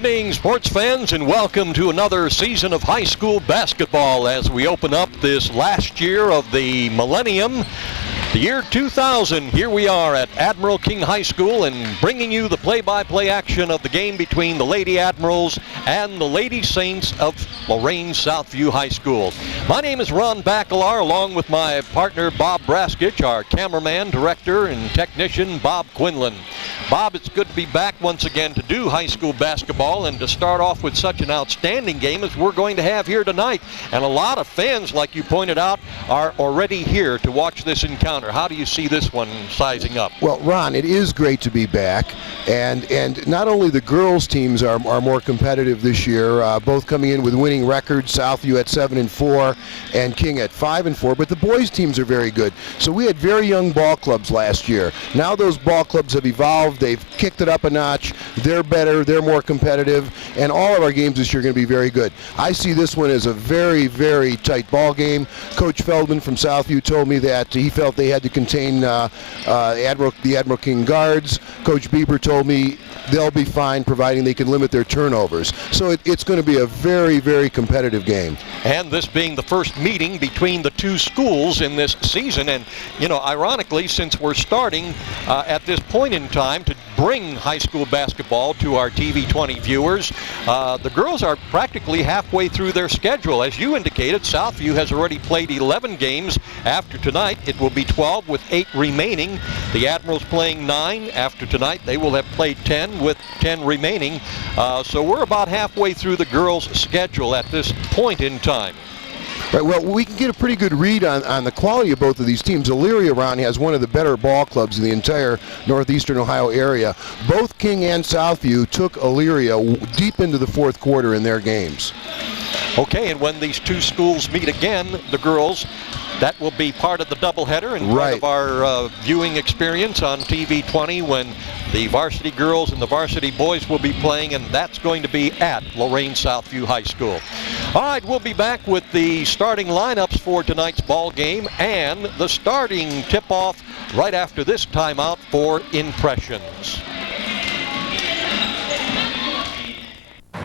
evening, sports fans, and welcome to another season of high school basketball as we open up this last year of the millennium. The year 2000, here we are at Admiral King High School and bringing you the play-by-play action of the game between the Lady Admirals and the Lady Saints of Lorain Southview High School. My name is Ron Bacalar, along with my partner Bob Braskich, our cameraman, director, and technician Bob Quinlan. Bob, it's good to be back once again to do high school basketball and to start off with such an outstanding game as we're going to have here tonight. And a lot of fans, like you pointed out, are already here to watch this encounter. How do you see this one sizing up? Well, Ron, it is great to be back, and not only the girls' teams are more competitive this year, both coming in with winning records, Southview at 7-4 and King at 5-4, but the boys' teams are very good. So we had very young ball clubs last year. Now those ball clubs have evolved, they've kicked it up a notch, they're better, they're more competitive, and all of our games this year are going to be very good. I see this one as a very, very tight ball game. Coach Feldman from Southview told me that he felt they had to contain the Admiral King guards. Coach Bieber told me they'll be fine providing they can limit their turnovers. So it's going to be a very, very competitive game. And this being the first meeting between the two schools in this season, and you know, ironically, since we're starting at this point in time to bring high school basketball to our TV 20 viewers, the girls are practically halfway through their schedule. As you indicated, Southview has already played 11 games. After tonight, it will be 12 with 8 remaining. The Admirals playing 9. After tonight, they will have played 10 with 10 remaining. So we're about halfway through the girls' schedule at this point in time. Right, well, we can get a pretty good read on the quality of both of these teams. Elyria, Ron, has one of the better ball clubs in the entire northeastern Ohio area. Both King and Southview took Elyria deep into the fourth quarter in their games. Okay, and when these two schools meet again, the girls, that will be part of the doubleheader and part of our viewing experience on TV 20 when the varsity girls and the varsity boys will be playing, and that's going to be at Lorain Southview High School. All right, we'll be back with the starting lineups for tonight's ball game and the starting tip-off right after this timeout for impressions.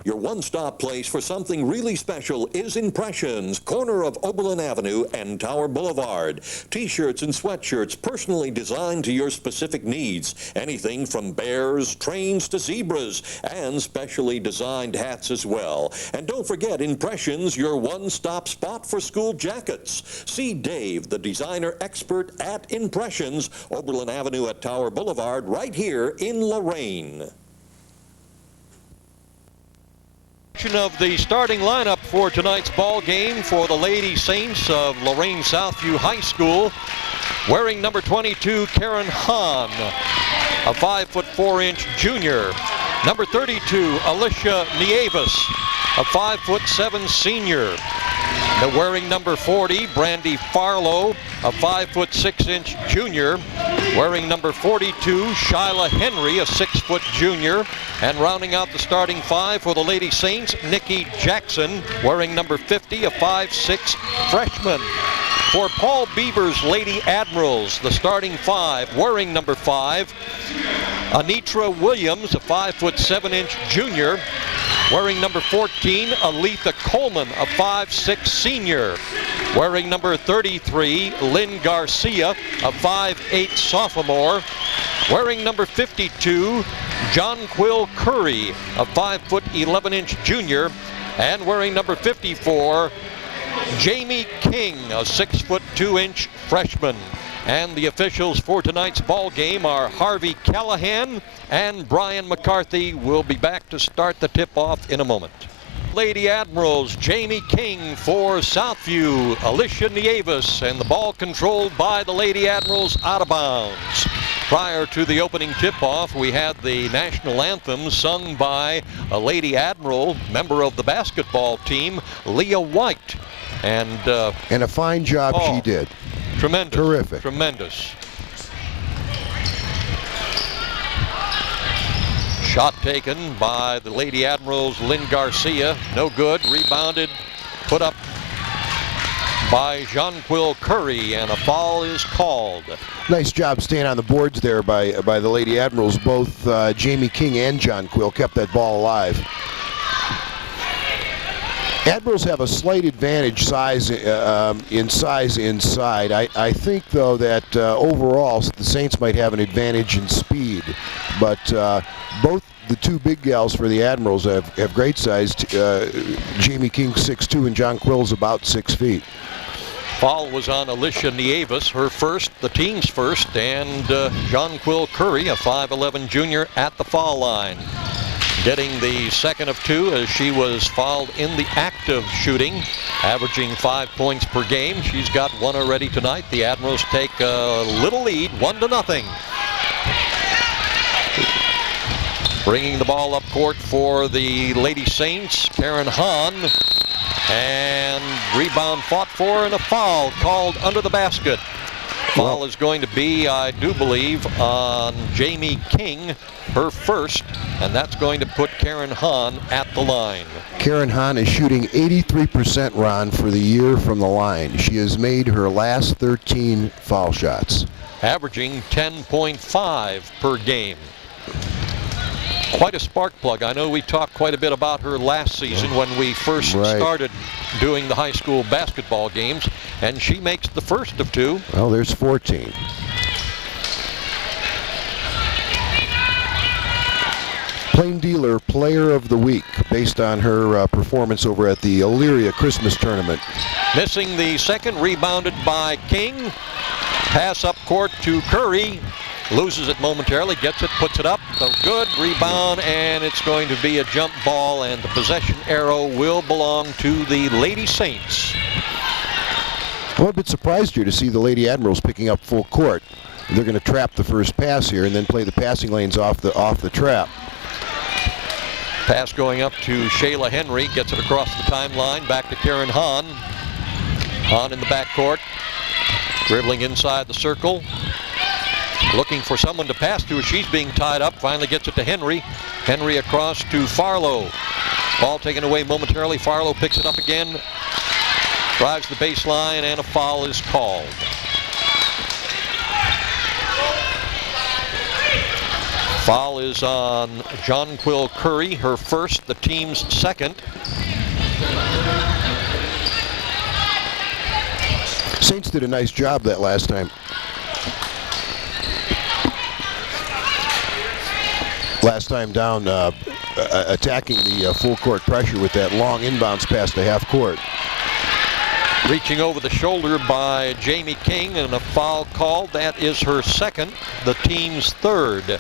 Your one-stop place for something really special is Impressions, corner of Oberlin Avenue and Tower Boulevard. T-shirts and sweatshirts personally designed to your specific needs. Anything from bears, trains to zebras, and specially designed hats as well. And don't forget Impressions, your one-stop spot for school jackets. See Dave, the designer expert at Impressions, Oberlin Avenue at Tower Boulevard, right here in Lorain. Of the starting lineup for tonight's ball game for the Lady Saints of Lorain Southview High School. Wearing number 22, Karen Hahn, a 5'4" junior. Number 32, Alicia Nieves, a 5'7" senior. Now wearing number 40, Brandy Farlow, a 5'6" junior. Wearing number 42, Shyla Henry, a 6' junior. And rounding out the starting 5 for the Lady Saints, Nikki Jackson, wearing number 50, a 5'6" freshman. For Paul Bieber's Lady Admirals, the starting 5, wearing number 5, Anitra Williams, a 5'7" junior. Wearing number 14, Aletha Coleman, a 5'6" senior. Wearing number 33, Lynn Garcia, a 5'8" sophomore. Wearing number 52, John Quill Curry, a 5'11" junior. And wearing number 54, Jamie King, a 6'2" freshman. And the officials for tonight's ball game are Harvey Callahan and Brian McCarthy. Will be back to start the tip-off in a moment. Lady Admirals, Jamie King for Southview, Alicia Nieves, and the ball controlled by the Lady Admirals out of bounds. Prior to the opening tip-off, we had the national anthem sung by a Lady Admiral, member of the basketball team, Leah White. And a fine job she did. Tremendous. Terrific. Tremendous. Shot taken by the Lady Admirals, Lynn Garcia. No good. Rebounded. Put up by Jonquil Curry, and a foul is called. Nice job staying on the boards there by the Lady Admirals. Both Jamie King and Jonquil kept that ball alive. Admirals have a slight advantage in size inside. I think, though, that overall the Saints might have an advantage in speed. But both the two big gals for the Admirals have great size. Jamie King 6'2", and Jonquil's about 6 feet. Foul was on Alicia Nieves, her first, the team's first, and Jonquil Curry, a 5'11" junior, at the foul line. Getting the second of 2 as she was fouled in the act of shooting, averaging 5 points per game. She's got 1 already tonight. The Admirals take a little lead, 1-0. Bringing the ball up court for the Lady Saints, Karen Hahn. And rebound fought for, and a foul called under the basket. Foul is going to be, I do believe, on Jamie King, her first, and that's going to put Karen Hahn at the line. Karen Hahn is shooting 83%, Ron, for the year from the line. She has made her last 13 foul shots. Averaging 10.5 per game. Quite a spark plug. I know we talked quite a bit about her last season when we first started doing the high school basketball games, and she makes the first of 2. Well, there's 14. Plain Dealer Player of the Week, based on her performance over at the Elyria Christmas Tournament. Missing the second, rebounded by King. Pass up court to Curry. Loses it momentarily, gets it, puts it up. No good. Rebound, and it's going to be a jump ball, and the possession arrow will belong to the Lady Saints. I'm a bit surprised here to see the Lady Admirals picking up full court. They're going to trap the first pass here and then play the passing lanes off the trap. Pass going up to Shayla Henry, gets it across the timeline, back to Karen Hahn. Hahn in the backcourt, dribbling inside the circle. Looking for someone to pass to. She's being tied up. Finally gets it to Henry. Henry across to Farlow. Ball taken away momentarily. Farlow picks it up again. Drives the baseline, and a foul is called. Foul is on Jonquil Curry, her first, the team's second. Saints did a nice job that last time. Last time down, attacking the full court pressure with that long inbounds pass to half court. Reaching over the shoulder by Jamie King, and a foul called. That is her second, the team's third.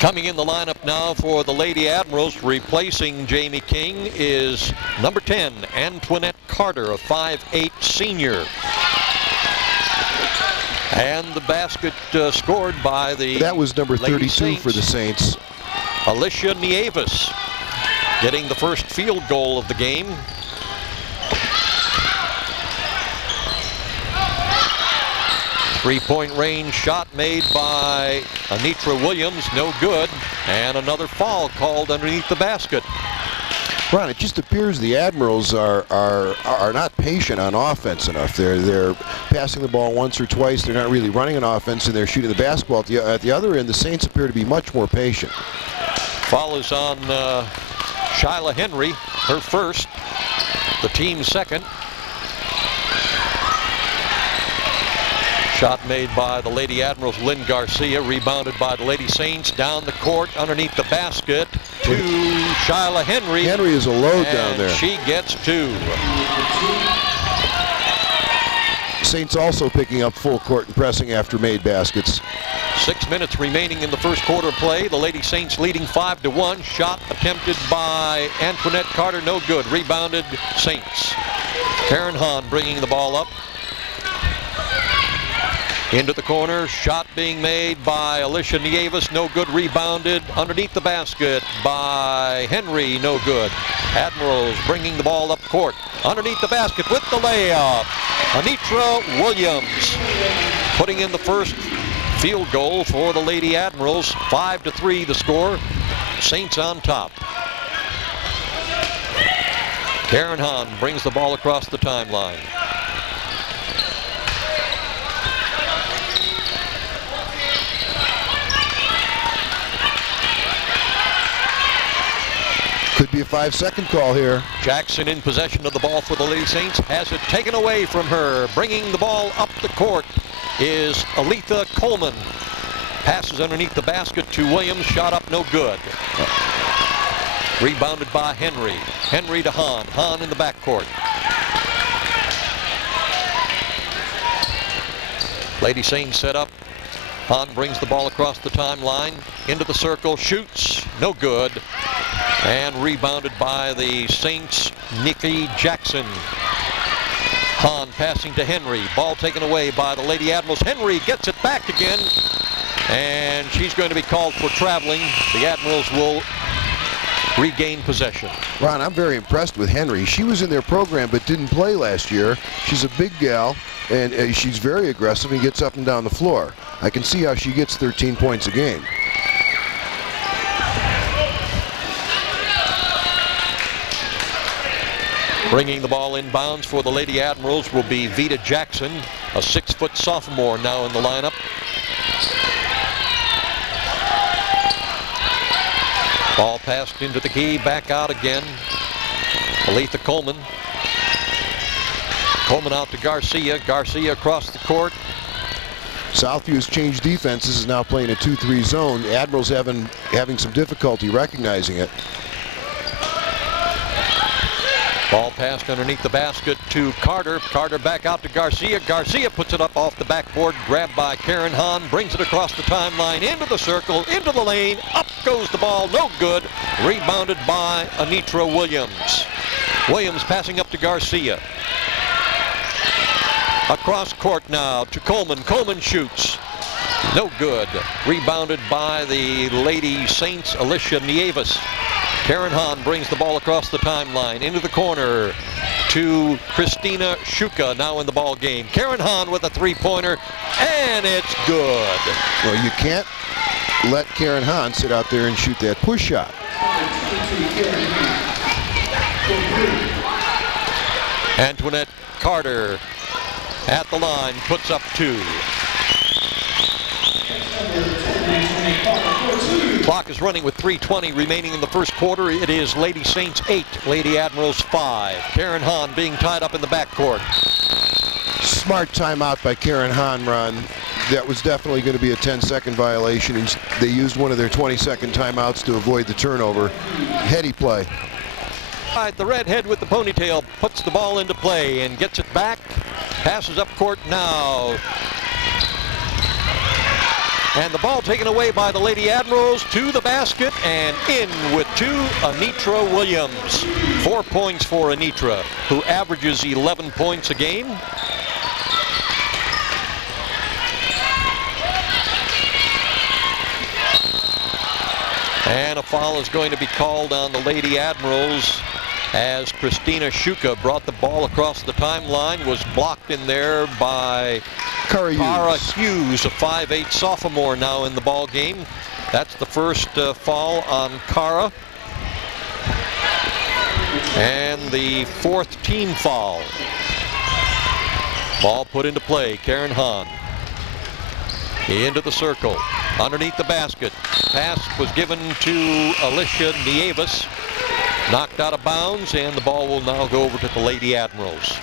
Coming in the lineup now for the Lady Admirals, replacing Jamie King, is number 10, Antoinette Carter, a 5'8" senior. And the basket scored by the That was number 32 Saints. for the Saints. Alicia Nieves getting the first field goal of the game. Three-point range shot made by Anitra Williams, no good. And another foul called underneath the basket. Ron, it just appears the Admirals are not patient on offense enough. They're passing the ball once or twice. They're not really running an offense, and they're shooting the basketball. At the other end, the Saints appear to be much more patient. Foul is on Shyla Henry, her first, the team's second. Shot made by the Lady Admirals, Lynn Garcia, rebounded by the Lady Saints, down the court, underneath the basket to Shyla Henry. Henry is a load down there. She gets 2. Saints also picking up full court and pressing after made baskets. 6 minutes remaining in the first quarter of play. The Lady Saints leading 5-1. Shot attempted by Antoinette Carter, no good. Rebounded Saints. Karen Hahn bringing the ball up. Into the corner, shot being made by Alicia Nieves, no good. Rebounded underneath the basket by Henry, no good. Admirals bringing the ball up court, underneath the basket with the layup. Anitra Williams putting in the first field goal for the Lady Admirals. 5-3 the score. Saints on top. Karen Hahn brings the ball across the timeline. Could be a 5-second call here. Jackson in possession of the ball for the Lady Saints, has it taken away from her. Bringing the ball up the court is Aletha Coleman. Passes underneath the basket to Williams, shot up no good. Rebounded by Henry. Henry to Hahn. Hahn in the backcourt. Lady Saints set up. Hahn brings the ball across the timeline, into the circle, shoots, no good. And rebounded by the Saints, Nikki Jackson. Hahn passing to Henry. Ball taken away by the Lady Admirals. Henry gets it back again. And she's going to be called for traveling. The Admirals will regain possession. Ron, I'm very impressed with Henry. She was in their program but didn't play last year. She's a big gal, and she's very aggressive and gets up and down the floor. I can see how she gets 13 points a game. Bringing the ball inbounds for the Lady Admirals will be Vita Jackson, a 6-foot sophomore now in the lineup. Ball passed into the key, back out again. Aletha Coleman. Coleman out to Garcia. Garcia across the court. Southview has changed defenses, is now playing a 2-3 zone. Admirals having some difficulty recognizing it. Ball passed underneath the basket to Carter. Carter back out to Garcia. Garcia puts it up off the backboard. Grabbed by Karen Hahn. Brings it across the timeline. Into the circle. Into the lane. Up goes the ball. No good. Rebounded by Anitra Williams. Williams passing up to Garcia. Across court now to Coleman. Coleman shoots. No good. Rebounded by the Lady Saints, Alicia Nieves. Karen Hahn brings the ball across the timeline into the corner to Christina Shuka, now in the ball game. Karen Hahn with a three-pointer, and it's good. Well, you can't let Karen Hahn sit out there and shoot that push shot. Antoinette Carter at the line, puts up 2. Clock is running with 3:20 remaining in the first quarter. It is Lady Saints 8, Lady Admirals 5. Karen Hahn being tied up in the backcourt. Smart timeout by Karen Hahn, Ron. That was definitely going to be a 10-second violation, and they used one of their 20-second timeouts to avoid the turnover. Heady play. All right, the redhead with the ponytail puts the ball into play and gets it back. Passes up court now. And the ball taken away by the Lady Admirals to the basket and in with 2, Anitra Williams. 4 points for Anitra, who averages 11 points a game. And a foul is going to be called on the Lady Admirals as Christina Shuka brought the ball across the timeline, was blocked in there by Cara Hughes, a 5'8" sophomore now in the ball game. That's the first foul on Cara. And the 4th team foul. Ball put into play, Karen Hahn. Into the circle, underneath the basket. Pass was given to Alicia Nieves. Knocked out of bounds, and the ball will now go over to the Lady Admirals.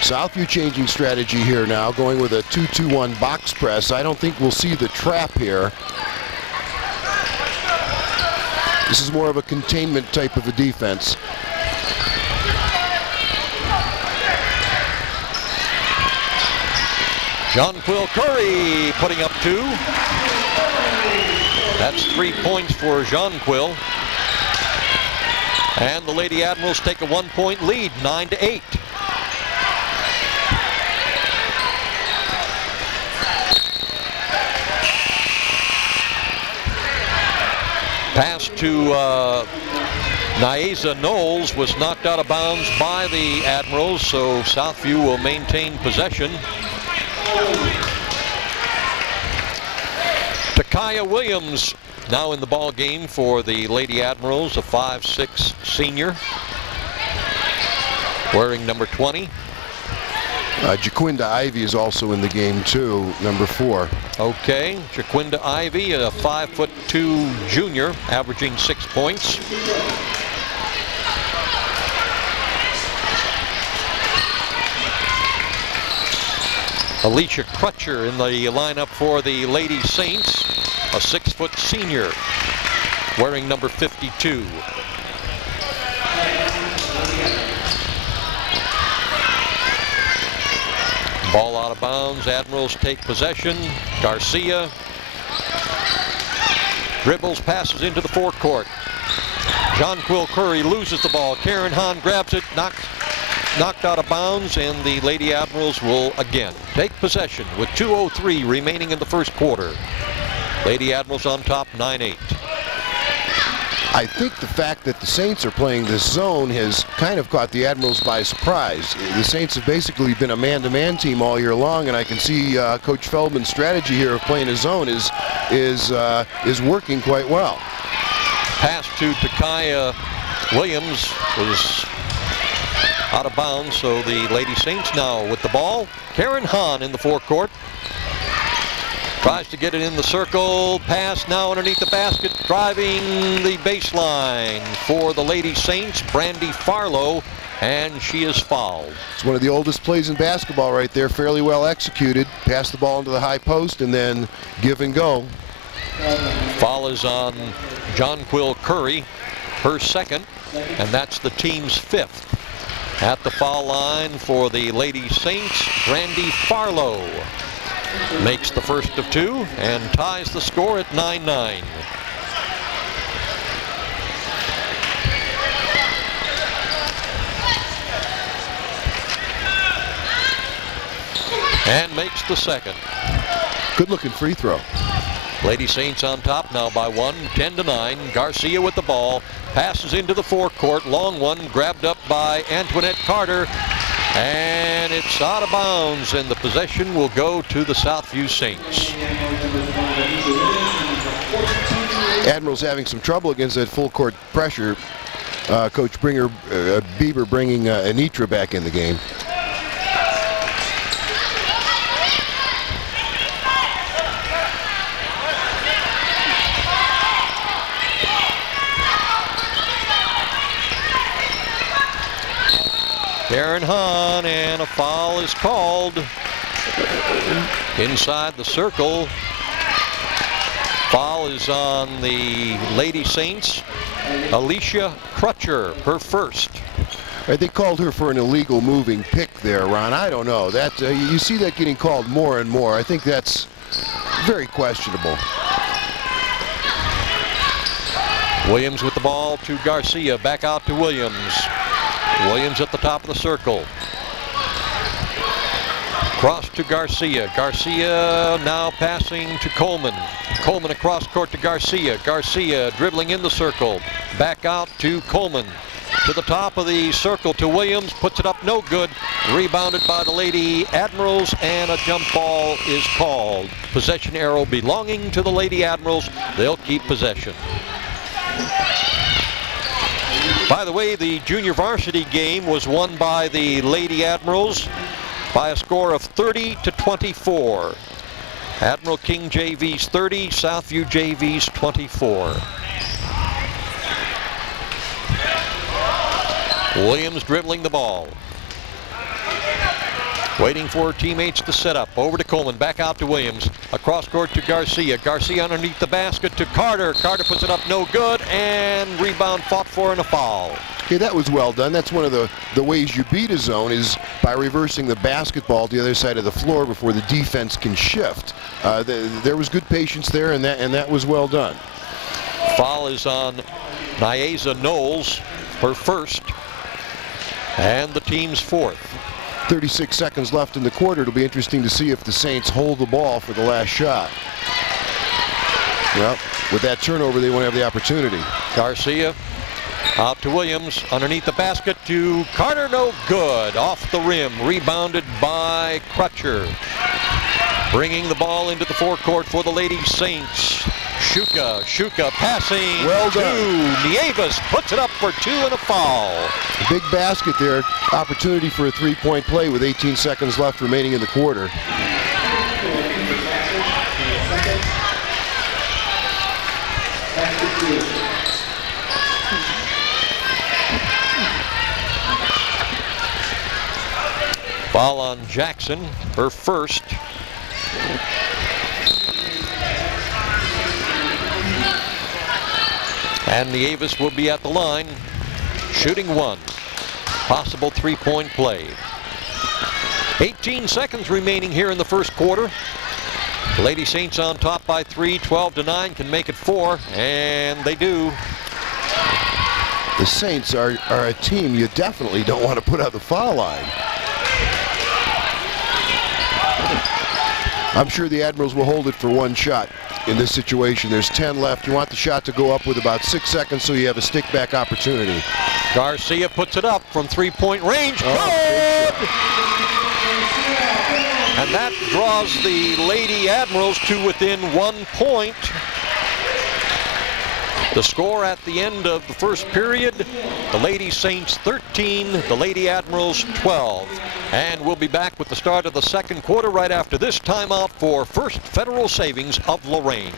Southview changing strategy here now, going with a 2-2-1 box press. I don't think we'll see the trap here. This is more of a containment type of a defense. Jonquil Curry putting up 2. That's 3 points for Jonquil. And the Lady Admirals take a 1-point lead, 9-8. Pass to Niaza Knowles was knocked out of bounds by the Admirals, so Southview will maintain possession. Takaya Williams now in the ball game for the Lady Admirals, a 5'6" senior. wearing number 20. Jaquinda Ivy is also in the game too, number 4. Okay, Jaquinda Ivy, a 5'2" junior, averaging 6 points. Alicia Crutcher in the lineup for the Lady Saints, a 6' senior, wearing number 52. Ball out of bounds. Admirals take possession. Garcia dribbles, passes into the forecourt. Jonquil Curry loses the ball. Karen Hahn grabs it, knocked out of bounds, and the Lady Admirals will again take possession with 2:03 remaining in the first quarter. Lady Admirals on top, 9-8. I think the fact that the Saints are playing this zone has kind of caught the Admirals by surprise. The Saints have basically been a man-to-man team all year long, and I can see Coach Feldman's strategy here of playing a zone is working quite well. Pass to Takaya Williams was out of bounds, so the Lady Saints now with the ball. Karen Hahn in the forecourt. Tries to get it in the circle. Pass now underneath the basket. Driving the baseline for the Lady Saints, Brandy Farlow, and she is fouled. It's one of the oldest plays in basketball right there. Fairly well executed. Pass the ball into the high post and then give and go. Foul is on Jonquil Curry, her second, and that's the team's 5th. At the foul line for the Lady Saints, Brandy Farlow makes the first of 2 and ties the score at 9-9. And makes the second. Good looking free throw. Lady Saints on top now by 1, 10-9. Garcia with the ball, passes into the forecourt, long one, grabbed up by Antoinette Carter, and it's out of bounds, and the possession will go to the Southview Saints. Admirals having some trouble against that full court pressure. Coach Bieber bringing Anitra back in the game. Karen Hahn, and a foul is called inside the circle. Foul is on the Lady Saints, Alicia Crutcher, her first. They called her for an illegal moving pick there, Ron. I don't know. That you see that getting called more and more. I think that's very questionable. Williams with the ball to Garcia, back out to Williams. Williams at the top of the circle. Cross to Garcia. Garcia now passing to Coleman. Coleman across court to Garcia. Garcia dribbling in the circle. Back out to Coleman. To the top of the circle to Williams. Puts it up, no good. Rebounded by the Lady Admirals, and a jump ball is called. Possession arrow belonging to the Lady Admirals. They'll keep possession. By the way, the junior varsity game was won by the Lady Admirals by a score of 30-24. Admiral King JV's 30, Southview JV's 24. Williams dribbling the ball. Waiting for teammates to set up. Over to Coleman, back out to Williams. Across court to Garcia. Garcia underneath the basket to Carter. Carter puts it up, no good, and rebound fought for and a foul. Okay, that was well done. That's one of the ways you beat a zone is by reversing the basketball to the other side of the floor before the defense can shift. There was good patience there, and that was well done. Foul is on Niaza Knowles, her first, and the team's 4th. 36 seconds left in the quarter. It'll be interesting to see if the Saints hold the ball for the last shot. Well, with that turnover, they won't have the opportunity. Garcia out to Williams, underneath the basket to Carter, no good. Off the rim, rebounded by Crutcher. Bringing the ball into the forecourt for the Lady Saints. Shuka passing Well to done. Nieves, puts it up for 2 and a foul. Big basket there. Opportunity for a three-point play with 18 seconds left remaining in the quarter. Foul on Jackson, her first. And Nieves will be at the line, shooting 1. Possible three-point play. 18 seconds remaining here in the first quarter. Lady Saints on top by 3, 12-9, can make it 4, and they do. The Saints are a team you definitely don't want to put on the foul line. I'm sure the Admirals will hold it for 1 shot in this situation. There's 10 left. You want the shot to go up with about 6 seconds so you have a stick-back opportunity. Garcia puts it up from three-point range. Oh, good! And that draws the Lady Admirals to within 1 point. The score at the end of the first period, the Lady Saints 13, the Lady Admirals 12. And we'll be back with the start of the second quarter right after this timeout for First Federal Savings of Lorain.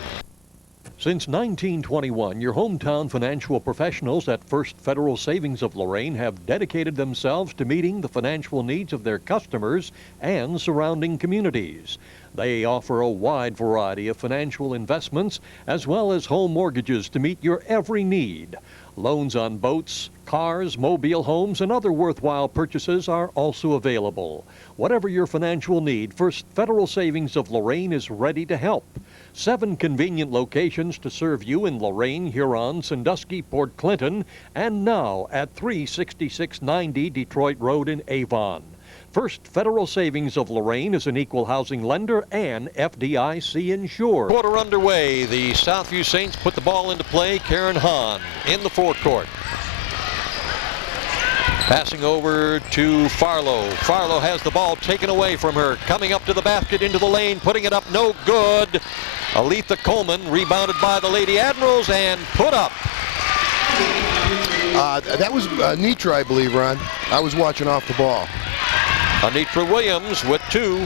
Since 1921, your hometown financial professionals at First Federal Savings of Lorain have dedicated themselves to meeting the financial needs of their customers and surrounding communities. They offer a wide variety of financial investments as well as home mortgages to meet your every need. Loans on boats, cars, mobile homes, and other worthwhile purchases are also available. Whatever your financial need, First Federal Savings of Lorain is ready to help. 7 convenient locations to serve you in Lorain, Huron, Sandusky, Port Clinton, and now at 36690 Detroit Road in Avon. First Federal Savings of Lorain is an equal housing lender and FDIC insured. Quarter underway. The Southview Saints put the ball into play. Karen Hahn in the forecourt. Passing over to Farlow. Farlow has the ball taken away from her. Coming up to the basket into the lane. Putting it up. No good. Aletha Coleman rebounded by the Lady Admirals and put up. That was Nitra, I believe, Ron. I was watching off the ball. Anitra Williams with 2.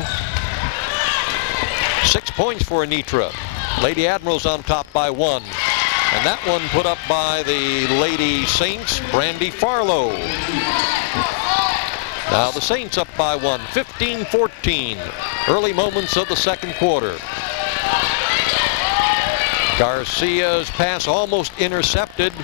6 points for Anitra. Lady Admirals on top by 1. And that one put up by the Lady Saints, Brandy Farlow. Now the Saints up by 1, 15-14. Early moments of the second quarter. Garcia's pass almost intercepted.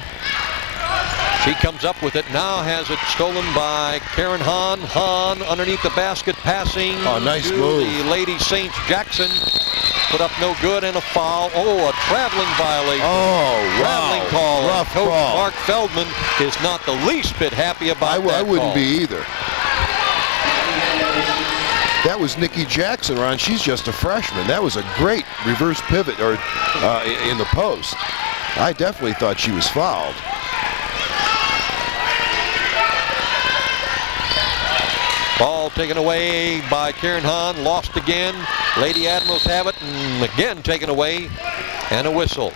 She comes up with it, now has it stolen by Karen Hahn. Hahn underneath the basket passing nice to move. the Lady Saints. Jackson put up no good and a foul. Oh, a traveling violation. Oh, wow. Traveling call. Rough Coach call. Mark Feldman is not the least bit happy about that I wouldn't call. be either. That was Nikki Jackson, Ron. She's just a freshman. That was a great reverse pivot or in the post. I definitely thought she was fouled. Ball taken away by Karen Hahn, lost again. Lady Admirals have it, and again taken away, and a whistle.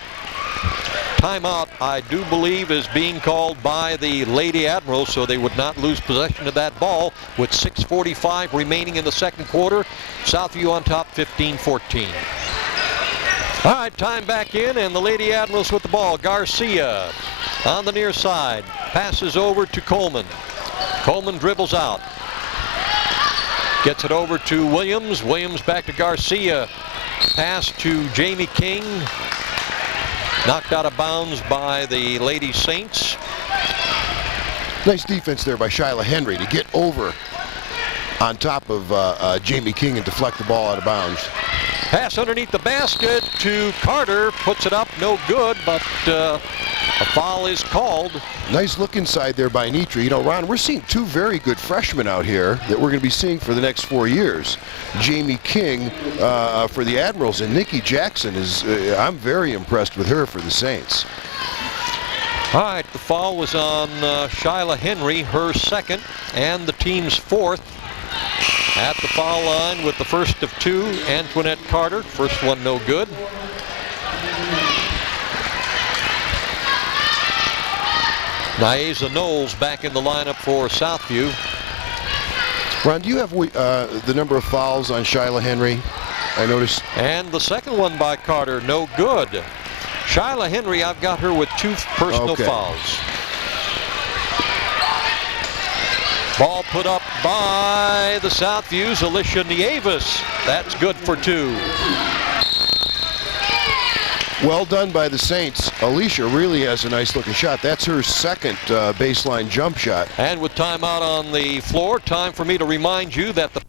Timeout, I do believe, is being called by the Lady Admirals, so they would not lose possession of that ball with 6:45 remaining in the second quarter. Southview on top, 15-14. All right, time back in, and the Lady Admirals with the ball. Garcia on the near side, passes over to Coleman. Coleman dribbles out. Gets it over to Williams. Williams back to Garcia. Pass to Jamie King. Knocked out of bounds by the Lady Saints. Nice defense there by Shyla Henry to get over on top of Jamie King and deflect the ball out of bounds. Pass underneath the basket to Carter. Puts it up, no good, but a foul is called. Nice look inside there by Nitra. You know, Ron, we're seeing 2 very good freshmen out here that we're going to be seeing for the next 4 years. Jamie King for the Admirals, and Nikki Jackson is, I'm very impressed with her for the Saints. All right, the foul was on Shyla Henry, her second, and the team's 4th. At the foul line with the first of 2, Antoinette Carter. First one no good. Niaza Knowles back in the lineup for Southview. Ron, do you have the number of fouls on Shyla Henry? I noticed. And the second one by Carter, no good. Shyla Henry, I've got her with 2 personal fouls. Ball put up by the Southview's Alicia Nieves. That's good for 2. Well done by the Saints. Alicia really has a nice looking shot. That's her second baseline jump shot. And with timeout on the floor, time for me to remind you that the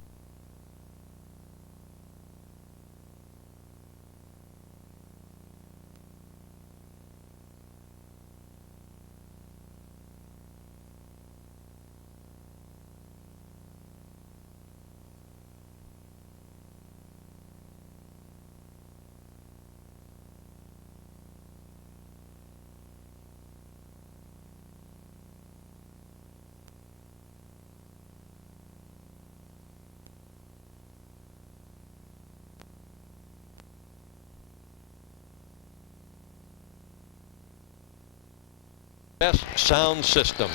best sound system.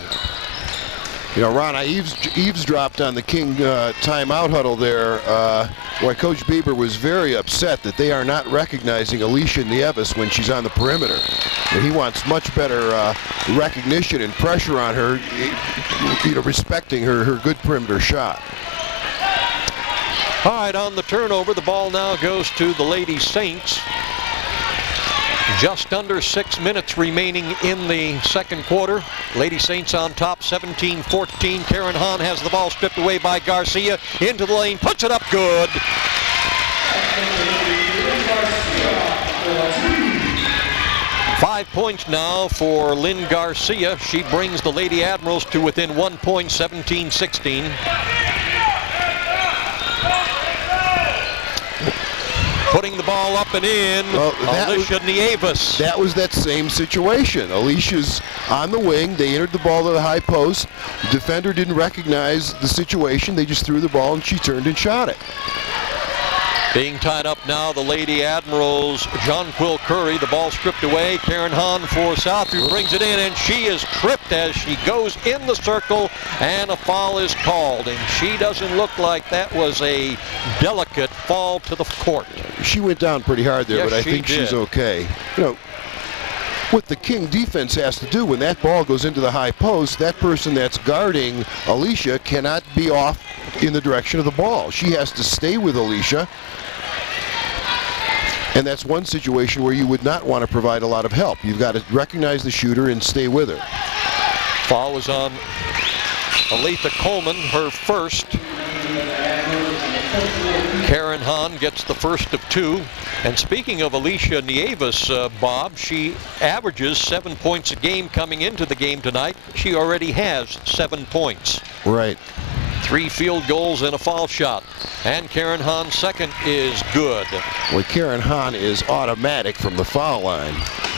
You know, Ron, I eavesdropped on the King timeout huddle there. Why Coach Bieber was very upset that they are not recognizing Alicia Nieves when she's on the perimeter. And he wants much better recognition and pressure on her, you know, respecting her good perimeter shot. All right, on the turnover, the ball now goes to the Lady Saints. Just under 6 minutes remaining in the second quarter. Lady Saints on top, 17-14. Karen Hahn has the ball stripped away by Garcia. Into the lane, puts it up good. Five points now for Lynn Garcia. She brings the Lady Admirals to within 1 point, 17-16. Putting the ball up and in, Alicia Nieves. That was that same situation. Alicia's on the wing. They entered the ball to the high post. The defender didn't recognize the situation. They just threw the ball and she turned and shot it. Being tied up now, the Lady Admirals, Jonquil Curry, the ball stripped away. Karen Hahn for Southview brings it in, and she is tripped as she goes in the circle, and a foul is called. And she doesn't look like that was a delicate fall to the court. She went down pretty hard there, yes, but I think she's okay. You know, what the King defense has to do when that ball goes into the high post, that person that's guarding Alicia cannot be off in the direction of the ball. She has to stay with Alicia. And that's one situation where you would not want to provide a lot of help. You've got to recognize the shooter and stay with her. Foul was on Aletha Coleman, her first. Karen Hahn gets the first of 2. And speaking of Alicia Nieves, Bob, she averages 7 points a game coming into the game tonight. She already has 7 points. Right. 3 field goals and a foul shot. And Karen Hahn's second is good. Well, Karen Hahn is automatic from the foul line.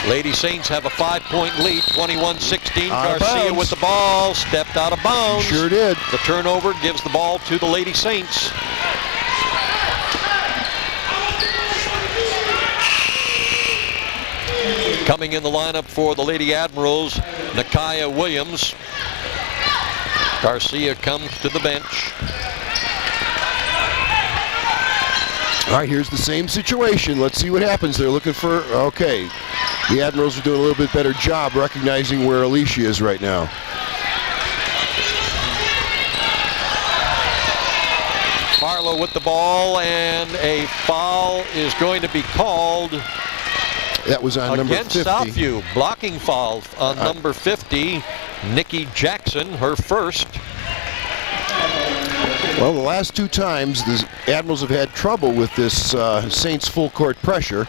Lady Saints have a 5-point lead, 21-16. Garcia with the ball, stepped out of bounds. Sure did. The turnover gives the ball to the Lady Saints. Coming in the lineup for the Lady Admirals, Nakia Williams. Garcia comes to the bench. All right, here's the same situation. Let's see what happens. They're looking for, okay. The Admirals are doing a little bit better job recognizing where Alicia is right now. Marlowe with the ball, and a foul is going to be called. That was on number 50. Against Southview. Blocking foul on number 50, Nikki Jackson, her first. Well, the last 2 times the Admirals have had trouble with this Saints full court pressure.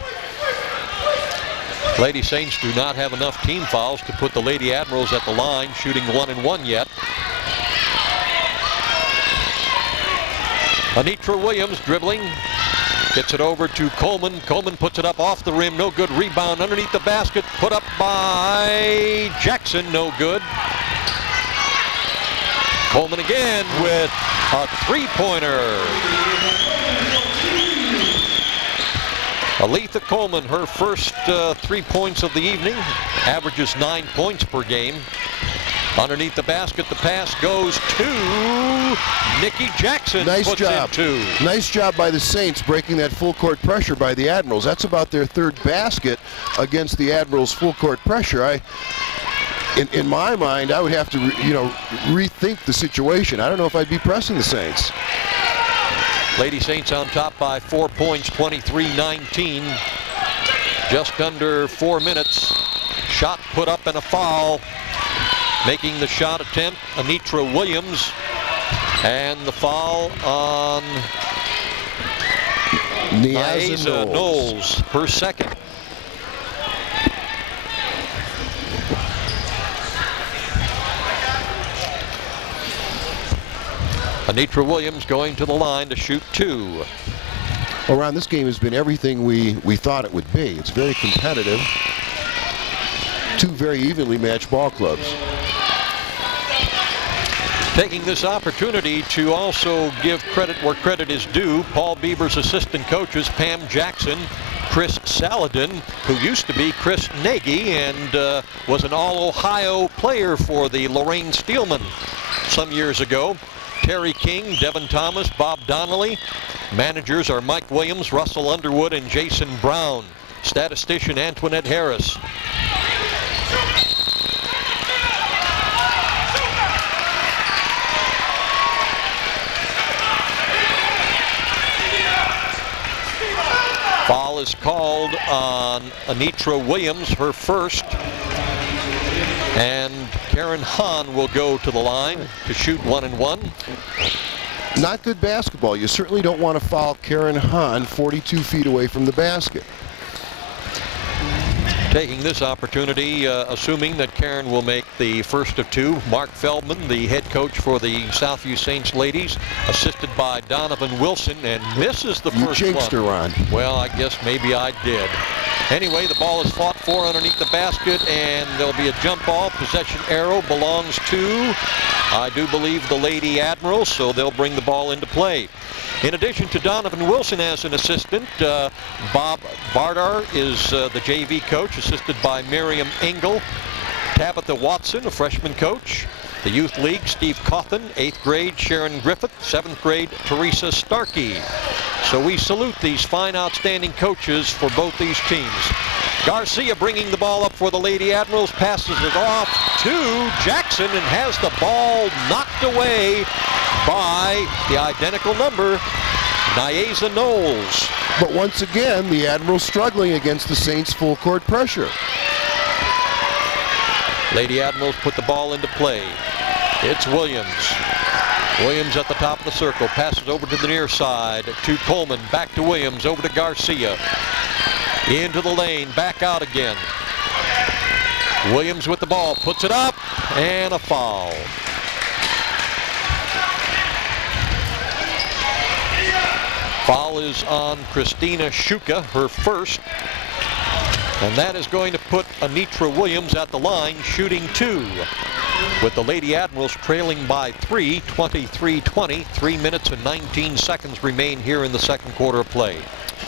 Lady Saints do not have enough team fouls to put the Lady Admirals at the line, shooting 1-1 yet. Anitra Williams dribbling. Gets it over to Coleman. Coleman puts it up off the rim. No good. Rebound underneath the basket. Put up by Jackson. No good. Coleman again with a 3-pointer. Aletha Coleman, her first 3 points of the evening. Averages 9 points per game. Underneath the basket, the pass goes to Nikki Jackson. Nice puts job. In two. Nice job by the Saints breaking that full court pressure by the Admirals. That's about their third basket against the Admirals' full court pressure. In my mind, I would have to, rethink the situation. I don't know if I'd be pressing the Saints. Lady Saints on top by 4 points, 23-19. Just under 4 minutes. Shot put up and a foul. Making the shot attempt, Anitra Williams. And the foul on Niaza Knowles per second. Anitra Williams going to the line to shoot two. Well, Ron, this game has been everything we thought it would be. It's very competitive. Two very evenly matched ball clubs. Taking this opportunity to also give credit where credit is due, Paul Bieber's assistant coaches, Pam Jackson, Chris Saladin, who used to be Chris Nagy and was an All-Ohio player for the Lorain Steelmen some years ago. Terry King, Devin Thomas, Bob Donnelly. Managers are Mike Williams, Russell Underwood, and Jason Brown. Statistician Antoinette Harris. Foul is called on Anitra Williams, her first. And Karen Hahn will go to the line to shoot 1 and 1. Not good basketball. You certainly don't want to foul Karen Hahn 42 feet away from the basket. Taking this opportunity, assuming that Karen will make the first of two. Mark Feldman, the head coach for the Southview Saints ladies, assisted by Donovan Wilson, and misses the first one. You jinxed her, Ron. Well, I guess maybe I did. Anyway, the ball is fought for underneath the basket, and there'll be a jump ball. Possession arrow belongs to, I do believe, the Lady Admirals, so they'll bring the ball into play. In addition to Donovan Wilson as an assistant, Bob Bardar is the JV coach, assisted by Miriam Engel. Tabitha Watson, a freshman coach. The Youth League, Steve Cawthon. 8th grade, Sharon Griffith. 7th grade, Teresa Starkey. So we salute these fine, outstanding coaches for both these teams. Garcia bringing the ball up for the Lady Admirals, passes it off to Jackson and has the ball knocked away by the identical number, Niaza Knowles. But once again, the Admirals struggling against the Saints' full court pressure. Lady Admirals put the ball into play. It's Williams. Williams at the top of the circle, passes over to the near side to Coleman, back to Williams, over to Garcia. Into the lane, back out again. Williams with the ball, puts it up, and a foul. Foul is on Christina Shuka, her first. And that is going to put Anitra Williams at the line, shooting two. With the Lady Admirals trailing by 3, 23-20. 3 minutes and 19 seconds remain here in the second quarter of play.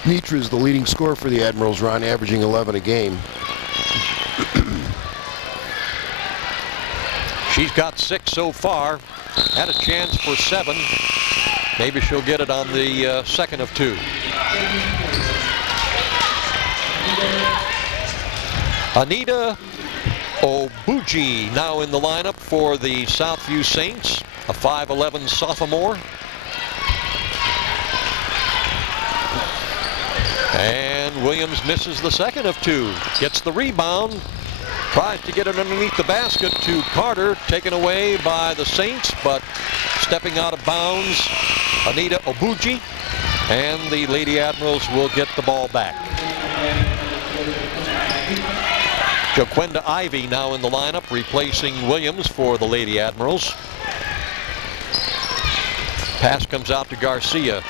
Anitra is the leading scorer for the Admirals, Ron, averaging 11 a game. She's got 6 so far. Had a chance for 7. Maybe she'll get it on the second of 2. Anita Obuji now in the lineup for the Southview Saints, a 5'11" sophomore. And Williams misses the second of 2. Gets the rebound. Tries to get it underneath the basket to Carter. Taken away by the Saints, but stepping out of bounds, Anita Obuji. And the Lady Admirals will get the ball back. Joquenda Ivy now in the lineup, replacing Williams for the Lady Admirals. Pass comes out to Garcia.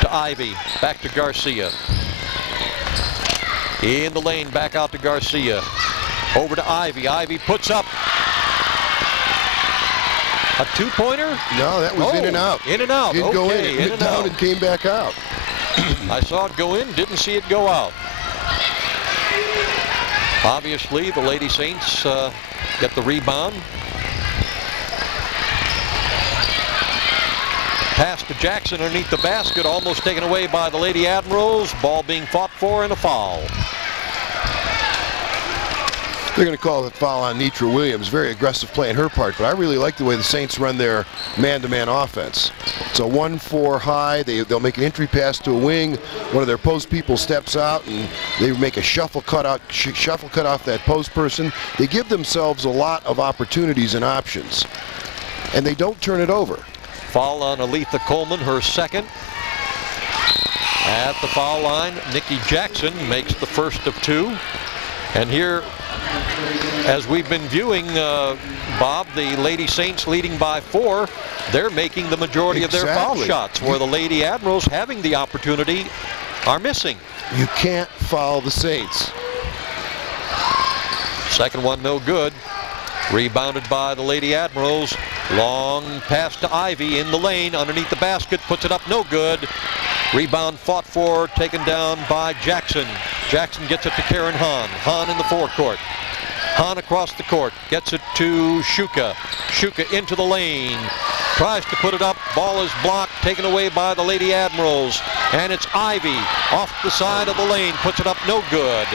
To Ivy, back to Garcia. In the lane, back out to Garcia. Over to Ivy. Ivy puts up a two-pointer? No, that was in and out. In and out. Didn't go in. It went down and came back out. I saw it go in, didn't see it go out. Obviously, the Lady Saints get the rebound. Pass to Jackson underneath the basket, almost taken away by the Lady Admirals. Ball being fought for and a foul. They're going to call the foul on Nitra Williams. Very aggressive play on her part, but I really like the way the Saints run their man-to-man offense. It's a 1-4 high. They'll make an entry pass to a wing. One of their post people steps out, and they make a shuffle cut off that post person. They give themselves a lot of opportunities and options, and they don't turn it over. Foul on Aletha Coleman, her second. At the foul line, Nikki Jackson makes the first of two. And here, as we've been viewing, Bob, the Lady Saints leading by 4. They're making the majority of their foul shots, where the Lady Admirals, having the opportunity, are missing. You can't foul the Saints. Second one no good. Rebounded by the Lady Admirals. Long pass to Ivy in the lane underneath the basket, puts it up, no good. Rebound fought for, taken down by Jackson. Jackson gets it to Karen Hahn. Hahn in the forecourt. Hahn across the court, gets it to Shuka. Shuka into the lane. Tries to put it up, ball is blocked, taken away by the Lady Admirals. And it's Ivy off the side of the lane, puts it up, no good.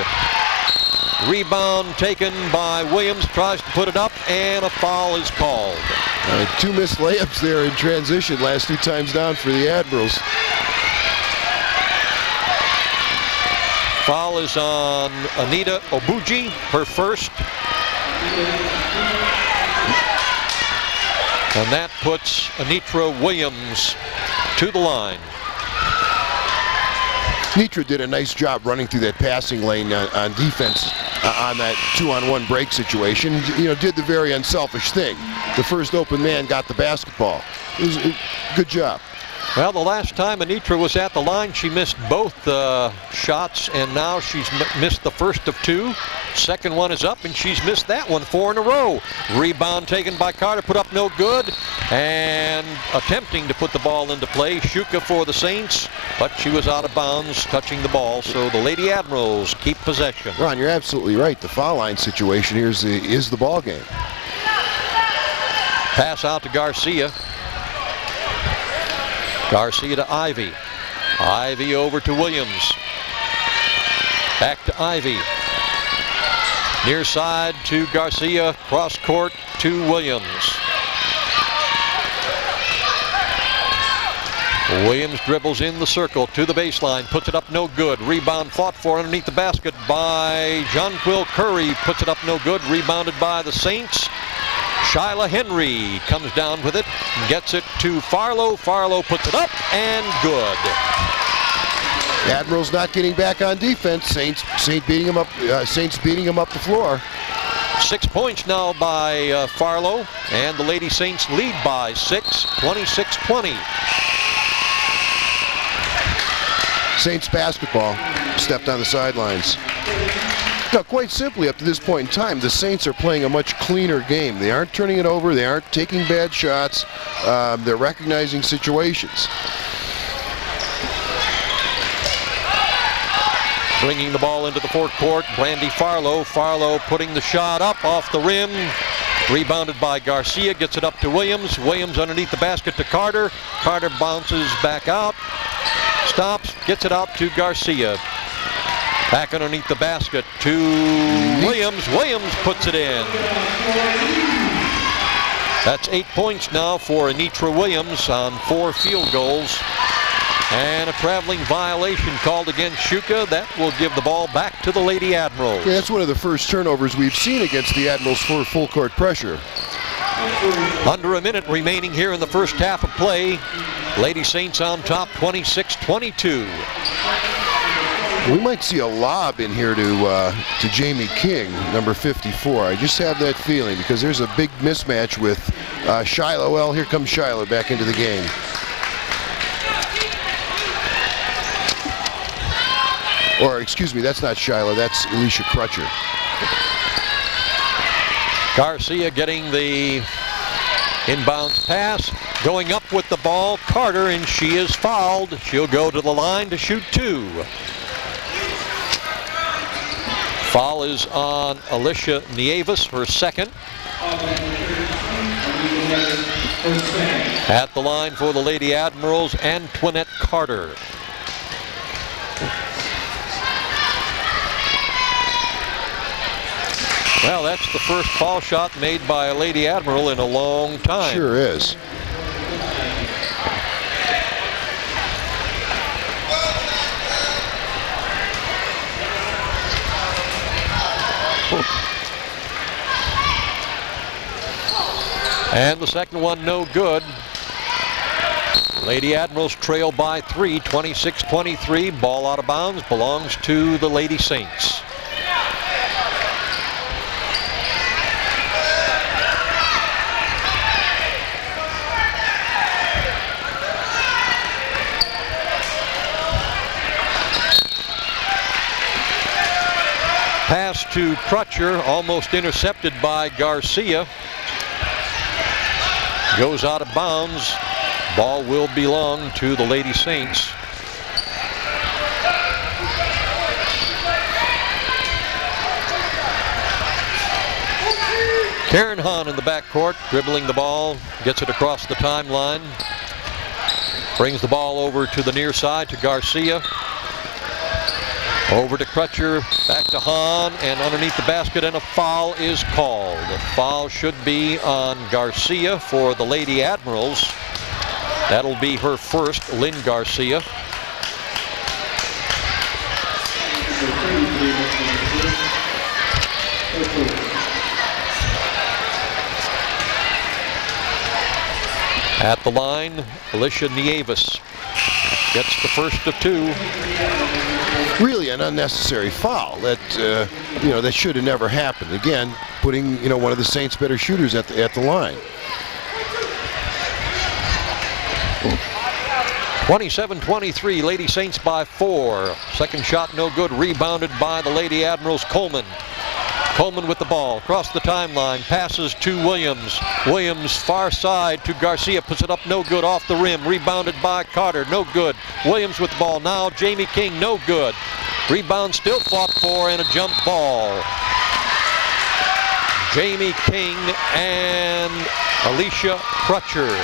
Rebound taken by Williams, tries to put it up, and a foul is called. 2 missed layups there in transition, last 2 times down for the Admirals. Foul is on Anita Obuji, her first. And that puts Anitra Williams to the line. Nitra did a nice job running through that passing lane on defense on that 2-on-1 break situation. You know, did the very unselfish thing. The first open man got the basketball. It was a good job. Well, the last time Anitra was at the line, she missed both shots, and now she's missed the first of 2. Second one is up, and she's missed that one 4 in a row. Rebound taken by Carter, put up no good, and attempting to put the ball into play, Shuka for the Saints, but she was out of bounds touching the ball, so the Lady Admirals keep possession. Ron, you're absolutely right. The foul line situation here is the ball game. Pass out to Garcia. Garcia to Ivy. Ivy over to Williams. Back to Ivy. Near side to Garcia. Cross court to Williams. Williams dribbles in the circle to the baseline. Puts it up no good. Rebound fought for underneath the basket by Jonquil Curry. Puts it up no good. Rebounded by the Saints. Shyla Henry comes down with it, gets it to Farlow. Farlow puts it up and good. Admirals not getting back on defense. Saints beating them up. Saints beating them up the floor. 6 points now by Farlow, and the Lady Saints lead by 6, 26-20. Saints basketball stepped on the sidelines. Now, quite simply, up to this point in time, the Saints are playing a much cleaner game. They aren't turning it over. They aren't taking bad shots. They're recognizing situations. Bringing the ball into the forecourt, Brandy Farlow. Farlow putting the shot up off the rim. Rebounded by Garcia, gets it up to Williams. Williams underneath the basket to Carter. Carter bounces back out. Stops, gets it out to Garcia. Back underneath the basket to Williams. Williams puts it in. That's 8 points now for Anitra Williams on 4 field goals. And a traveling violation called against Shuka. That will give the ball back to the Lady Admirals. Yeah, that's one of the first turnovers we've seen against the Admirals for full court pressure. Under a minute remaining here in the first half of play. Lady Saints on top, 26-22. We might see a lob in here to Jamie King, number 54. I just have that feeling because there's a big mismatch with Shyla. Well, here comes Shyla back into the game. Or, excuse me, that's not Shyla, that's Alicia Crutcher. Garcia getting the inbounds pass, going up with the ball, Carter, and she is fouled. She'll go to the line to shoot 2. Foul is on Alicia Nieves, her second. At the line for the Lady Admirals, Antoinette Carter. Well, that's the first foul shot made by a Lady Admiral in a long time. Sure is. And the second one no good. Lady Admirals trail by 3, 26-23. Ball out of bounds, belongs to the Lady Saints. Pass to Crutcher, almost intercepted by Garcia. Goes out of bounds. Ball will belong to the Lady Saints. Karen Hahn in the backcourt, dribbling the ball, gets it across the timeline. Brings the ball over to the near side to Garcia. Over to Crutcher, back to Hahn, and underneath the basket, and a foul is called. The foul should be on Garcia for the Lady Admirals. That'll be her first, Lynn Garcia. At the line, Alicia Nieves gets the first of two. Really an unnecessary foul that that should have never happened. Again, putting one of the Saints' better shooters at the line. 27-23, Lady Saints by 4. Second shot no good, rebounded by the Lady Admirals. Coleman with the ball, across the timeline, passes to Williams. Williams far side to Garcia, puts it up, no good, off the rim, rebounded by Carter, no good. Williams with the ball now, Jamie King, no good. Rebound still fought for, and a jump ball. Jamie King and Alicia Crutcher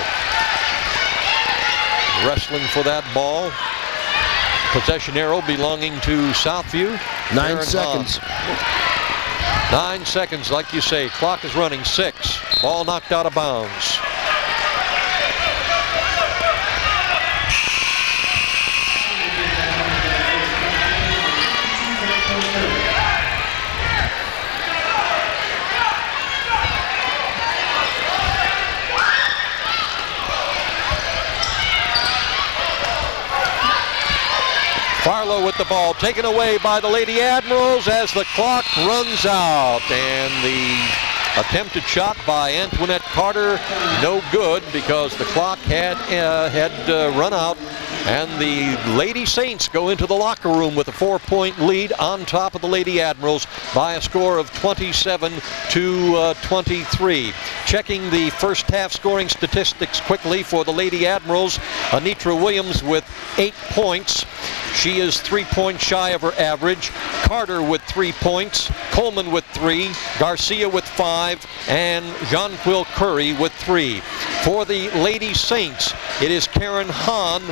wrestling for that ball. Possession arrow belonging to Southview. 9 seconds. 9 seconds, like you say. Clock is running. 6. Ball knocked out of bounds. Farlow with the ball, taken away by the Lady Admirals as the clock runs out. And the attempted shot by Antoinette Carter, no good because the clock had run out. And the Lady Saints go into the locker room with a 4-point lead on top of the Lady Admirals by a score of 27-23. Checking the first half scoring statistics quickly for the Lady Admirals, Anitra Williams with 8 points. She is 3 points shy of her average. Carter with 3 points. Coleman with 3. Garcia with 5. And Jonquil Curry with 3. For the Lady Saints, it is Karen Hahn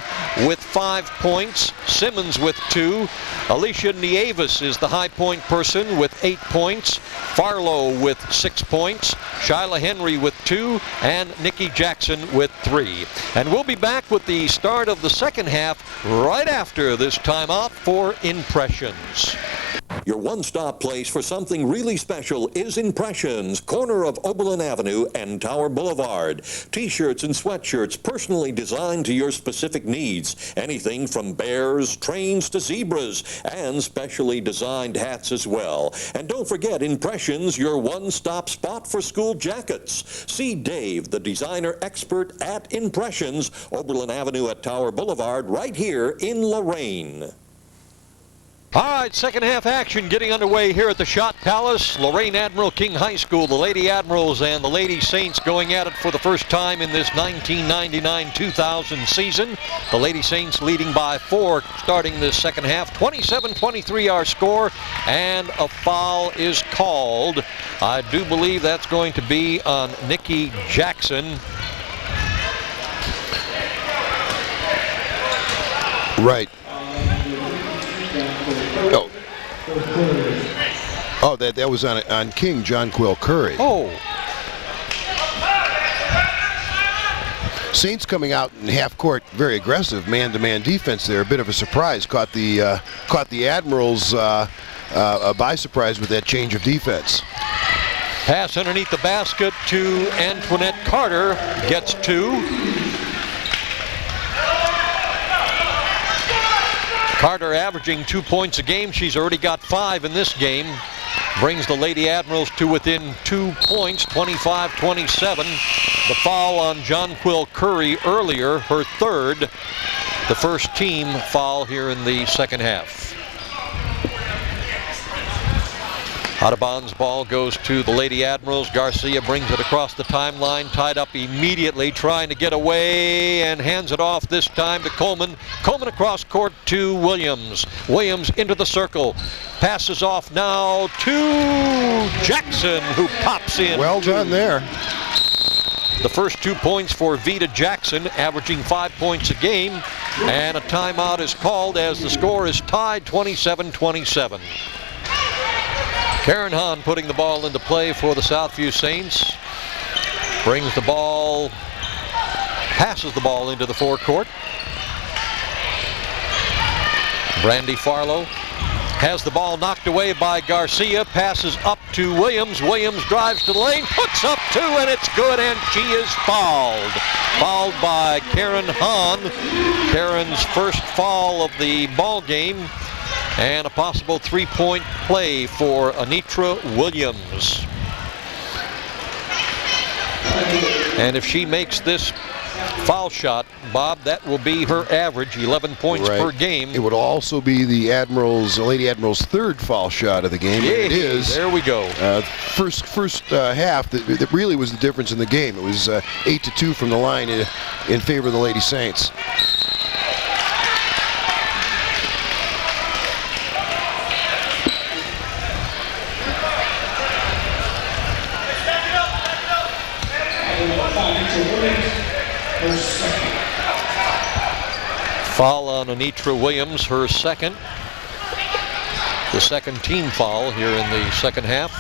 with 5 points. Simmons with 2. Alicia Nieves is the high point person with 8 points. Farlow with 6 points. Shyla Henry with 2. And Nikki Jackson with 3. And we'll be back with the start of the second half right after this timeout for Impressions. Your one-stop place for something really special is Impressions, corner of Oberlin Avenue and Tower Boulevard. T-shirts and sweatshirts personally designed to your specific needs. Anything from bears, trains to zebras, and specially designed hats as well. And don't forget Impressions, your one-stop spot for school jackets. See Dave, the designer expert at Impressions, Oberlin Avenue at Tower Boulevard, right here in Lorain. All right, second half action getting underway here at the Shot Palace. Lorain Admiral King High School, the Lady Admirals and the Lady Saints going at it for the first time in this 1999-2000 season. The Lady Saints leading by 4 starting this second half. 27-23 our score, and a foul is called. I do believe that's going to be on Nikki Jackson. Right. Oh, that was on King, John Quill Curry. Oh. Saints coming out in half court, very aggressive man-to-man defense there. A bit of a surprise. Caught the Admirals by surprise with that change of defense. Pass underneath the basket to Antoinette Carter. Gets 2. Carter averaging 2 points a game. She's already got 5 in this game. Brings the Lady Admirals to within 2 points, 25-27. The foul on John Quill Curry earlier, her third. The first team foul here in the second half. Out of bounds ball goes to the Lady Admirals. Garcia brings it across the timeline, tied up immediately, trying to get away, and hands it off this time to Coleman. Coleman across court to Williams. Williams into the circle. Passes off now to Jackson, who pops in. Well done there. The first 2 points for Vita Jackson, averaging 5 points a game. And a timeout is called as the score is tied 27-27. Karen Hahn putting the ball into play for the Southview Saints. Brings the ball, passes the ball into the forecourt. Brandy Farlow has the ball knocked away by Garcia, passes up to Williams. Williams drives to the lane, puts up 2, and it's good, and she is fouled. Fouled by Karen Hahn. Karen's first foul of the ball game. And a possible 3-point play for Anitra Williams. And if she makes this foul shot, Bob, that will be her average, 11 points per game. It would also be the Lady Admirals' third foul shot of the game. Yeah, it is. There we go. First half, that really was the difference in the game. It was 8-2 from the line in favor of the Lady Saints. Foul on Anitra Williams, her second. The second team foul here in the second half.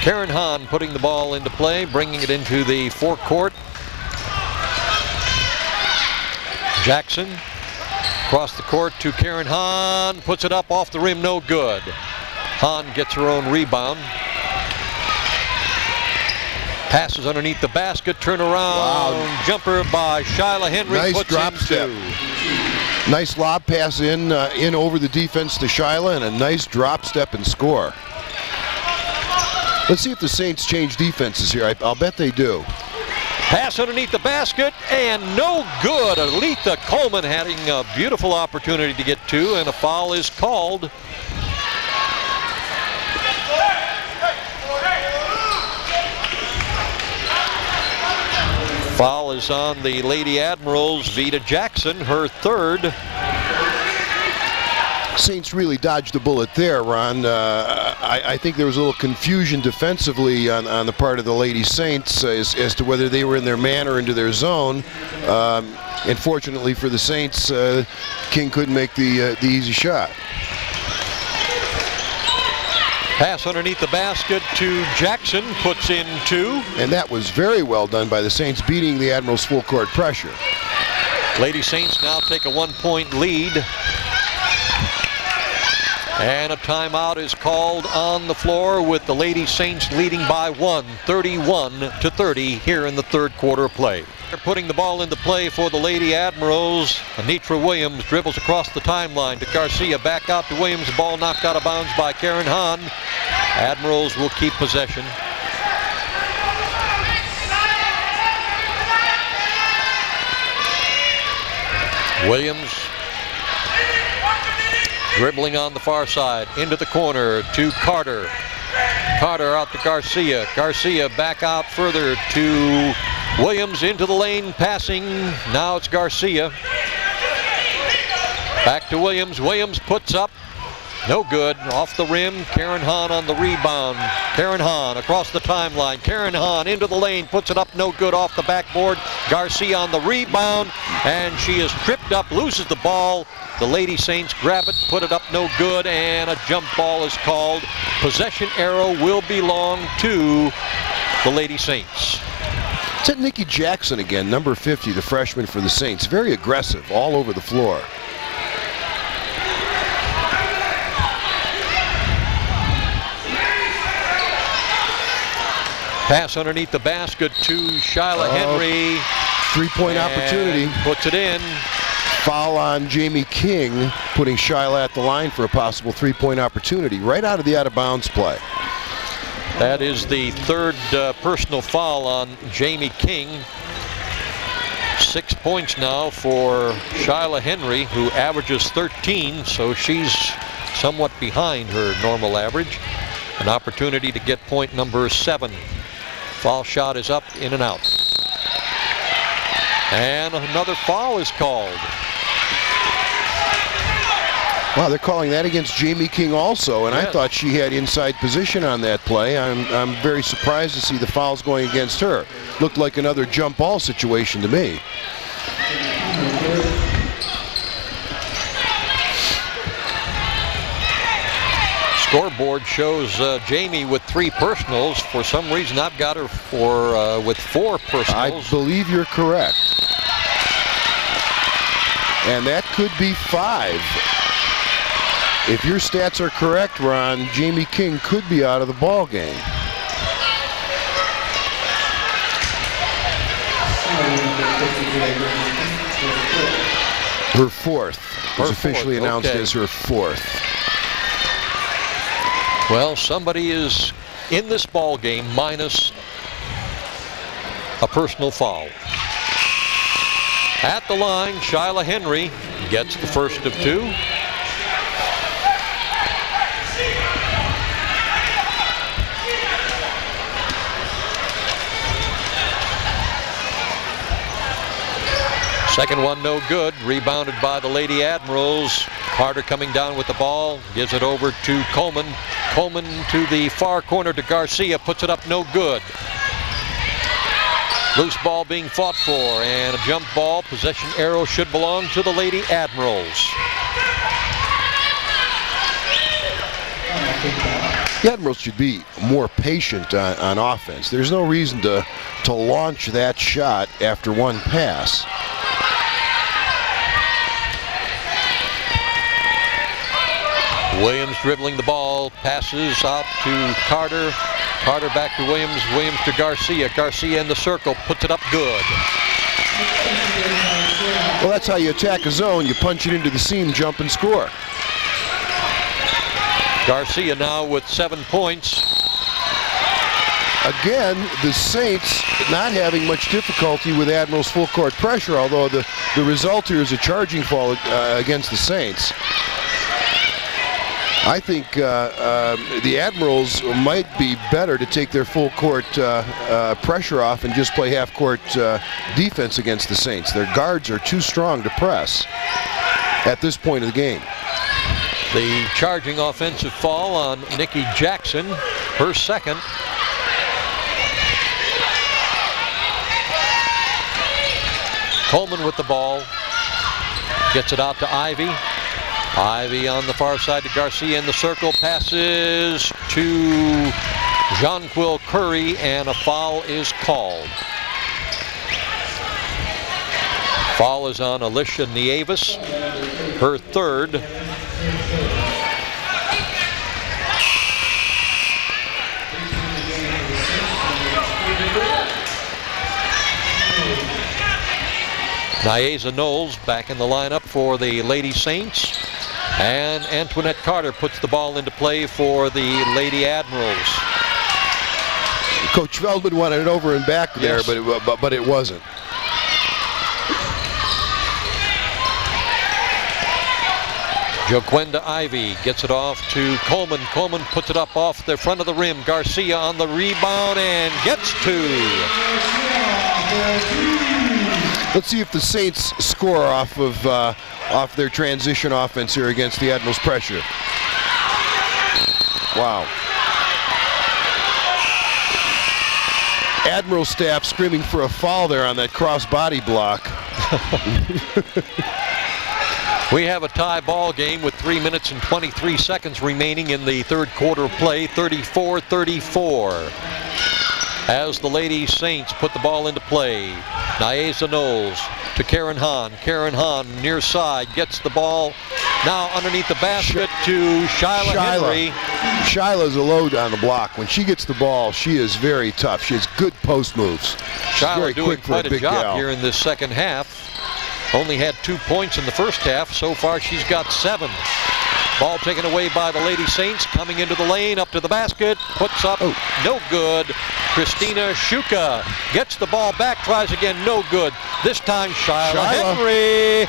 Karen Hahn putting the ball into play, bringing it into the forecourt. Jackson across the court to Karen Hahn, puts it up off the rim, no good. Hahn gets her own rebound. Passes underneath the basket, turn around, jumper by Shyla Henry. Nice puts drop in step. 2. Nice lob pass in over the defense to Shyla, and a nice drop step and score. Let's see if the Saints change defenses here. I'll bet they do. Pass underneath the basket, and no good. Aletha Coleman having a beautiful opportunity to get 2, and a foul is called. Foul is on the Lady Admirals, Vita Jackson, her third. Saints really dodged a bullet there, Ron. I think there was a little confusion defensively on the part of the Lady Saints as to whether they were in their man or into their zone. And fortunately for the Saints, King couldn't make the easy shot. Pass underneath the basket to Jackson, puts in 2. And that was very well done by the Saints, beating the Admirals' full court pressure. Lady Saints now take a 1-point lead. And a timeout is called on the floor with the Lady Saints leading by 1, 31-30 here in the third quarter of play. They're putting the ball into play for the Lady Admirals. Anitra Williams dribbles across the timeline to Garcia, back out to Williams. The ball knocked out of bounds by Karen Hahn. Admirals will keep possession. Williams Dribbling on the far side, into the corner to Carter. Carter out to Garcia. Garcia back out further to Williams, into the lane, passing. Now it's Garcia. Back to Williams. Williams puts up. No good. Off the rim. Karen Hahn on the rebound. Karen Hahn across the timeline. Karen Hahn into the lane. Puts it up. No good off the backboard. Garcia on the rebound. And she is tripped up. Loses the ball. The Lady Saints grab it. Put it up. No good. And a jump ball is called. Possession arrow will belong to the Lady Saints. It's at Nikki Jackson again, number 50, the freshman for the Saints. Very aggressive all over the floor. Pass underneath the basket to Shyla Henry. Three-point opportunity. Puts it in. Foul on Jamie King, putting Shyla at the line for a possible three-point opportunity right out of the out-of-bounds play. That is the third personal foul on Jamie King. 6 points now for Shyla Henry, who averages 13, so she's somewhat behind her normal average. An opportunity to get point number 7. Foul shot is up, in and out. And another foul is called. Wow, they're calling that against Jamie King also, and yes. I thought she had inside position on that play. I'm very surprised to see the fouls going against her. Looked like another jump ball situation to me. Scoreboard shows Jamie with 3 personals. For some reason, I've got her for with 4 personals. I believe you're correct. And that could be 5. If your stats are correct, Ron, Jamie King could be out of the ball game. Her 4th. Was officially announced as her 4th. Well, somebody is in this ball game minus a personal foul. At the line, Shyla Henry gets the first of 2. Second one no good. Rebounded by the Lady Admirals. Carter coming down with the ball. Gives it over to Coleman. Coleman to the far corner to Garcia. Puts it up no good. Loose ball being fought for. And a jump ball. Possession arrow should belong to the Lady Admirals. The Admirals should be more patient on offense. There's no reason to launch that shot after one pass. Williams dribbling the ball, passes out to Carter. Carter back to Williams. Williams to Garcia. Garcia in the circle, puts it up good. Well, that's how you attack a zone. You punch it into the seam, jump, and score. Garcia now with 7 points. Again, the Saints not having much difficulty with Admiral's full court pressure, although the result here is a charging foul against the Saints. I think the Admirals might be better to take their full court pressure off and just play half court defense against the Saints. Their guards are too strong to press at this point of the game. The charging offensive foul on Nikki Jackson, her second. Coleman with the ball, gets it out to Ivy. Ivy on the far side to Garcia in the circle, passes to Jonquil Curry, and a foul is called. Foul is on Alicia Nieves, her third. Nieza Knowles back in the lineup for the Lady Saints. And Antoinette Carter puts the ball into play for the Lady Admirals. Coach Feldman wanted it over and back there, yes. but it wasn't. Joquenda Ivy gets it off to Coleman. Coleman puts it up off the front of the rim. Garcia on the rebound and gets two. Let's see if the Saints score off their transition offense here against the Admirals' pressure. Wow. Admiral staff screaming for a foul there on that cross-body block. We have a tie ball game with 3 minutes and 23 seconds remaining in the third quarter of play, 34-34. As the Lady Saints put the ball into play, Nieza Knowles to Karen Hahn. Karen Hahn near side gets the ball now underneath the basket to Shyla Henry. Shyla's a load on the block. When she gets the ball, she is very tough. She has good post moves. Shyla very doing quick for quite a a big job gal. here in this second half. Only had 2 points in the first half. So far, she's got 7. Ball taken away by the Lady Saints. Coming into the lane, up to the basket. Puts up, no good. Christina Shuka gets the ball back, tries again, no good. This time, Shyla Henry.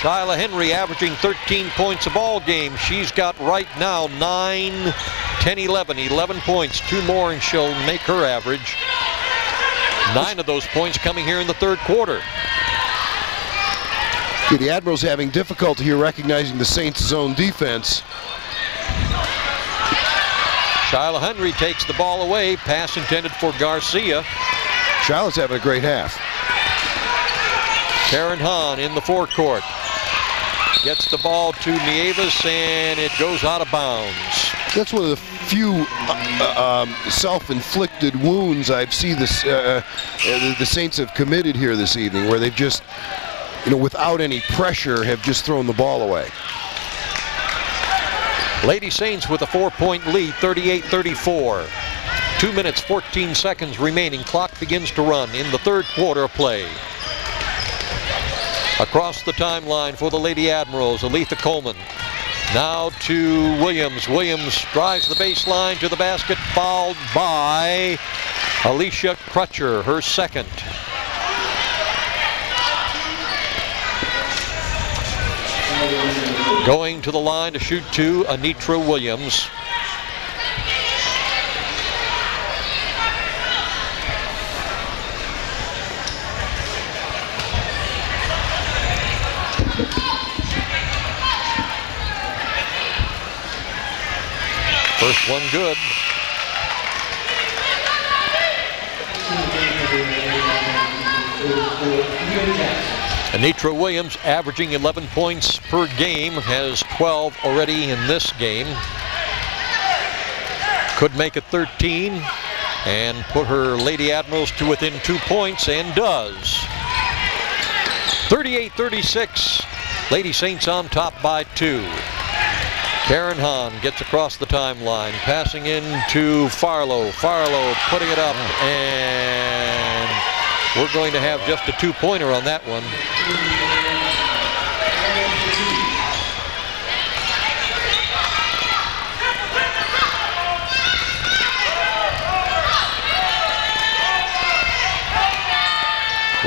Shyla Henry averaging 13 points a ball game. She's got right now 9, 10, 11 points. 2 more and she'll make her average. 9 of those points coming here in the third quarter. Yeah, the Admirals having difficulty here recognizing the Saints' zone defense. Shyla Henry takes the ball away. Pass intended for Garcia. Shyla's having a great half. Karen Hahn in the forecourt. Gets the ball to Nieves and it goes out of bounds. That's one of the few self-inflicted wounds I've seen the Saints have committed here this evening, where they've just, without any pressure, have just thrown the ball away. Lady Saints with a 4-point lead, 38-34. 2 minutes, 14 seconds remaining. Clock begins to run in the third quarter of play. Across the timeline for the Lady Admirals, Aletha Coleman. Now to Williams. Williams drives the baseline to the basket, fouled by Alicia Crutcher, her second. Going to the line to shoot two, Anitra Williams. First one good. Anitra Williams averaging 11 points per game, has 12 already in this game. Could make it 13 and put her Lady Admirals to within 2 points, and does. 38-36, Lady Saints on top by 2. Karen Hahn gets across the timeline, passing in to Farlow. Farlow putting it up, and we're going to have just a 2-pointer on that one.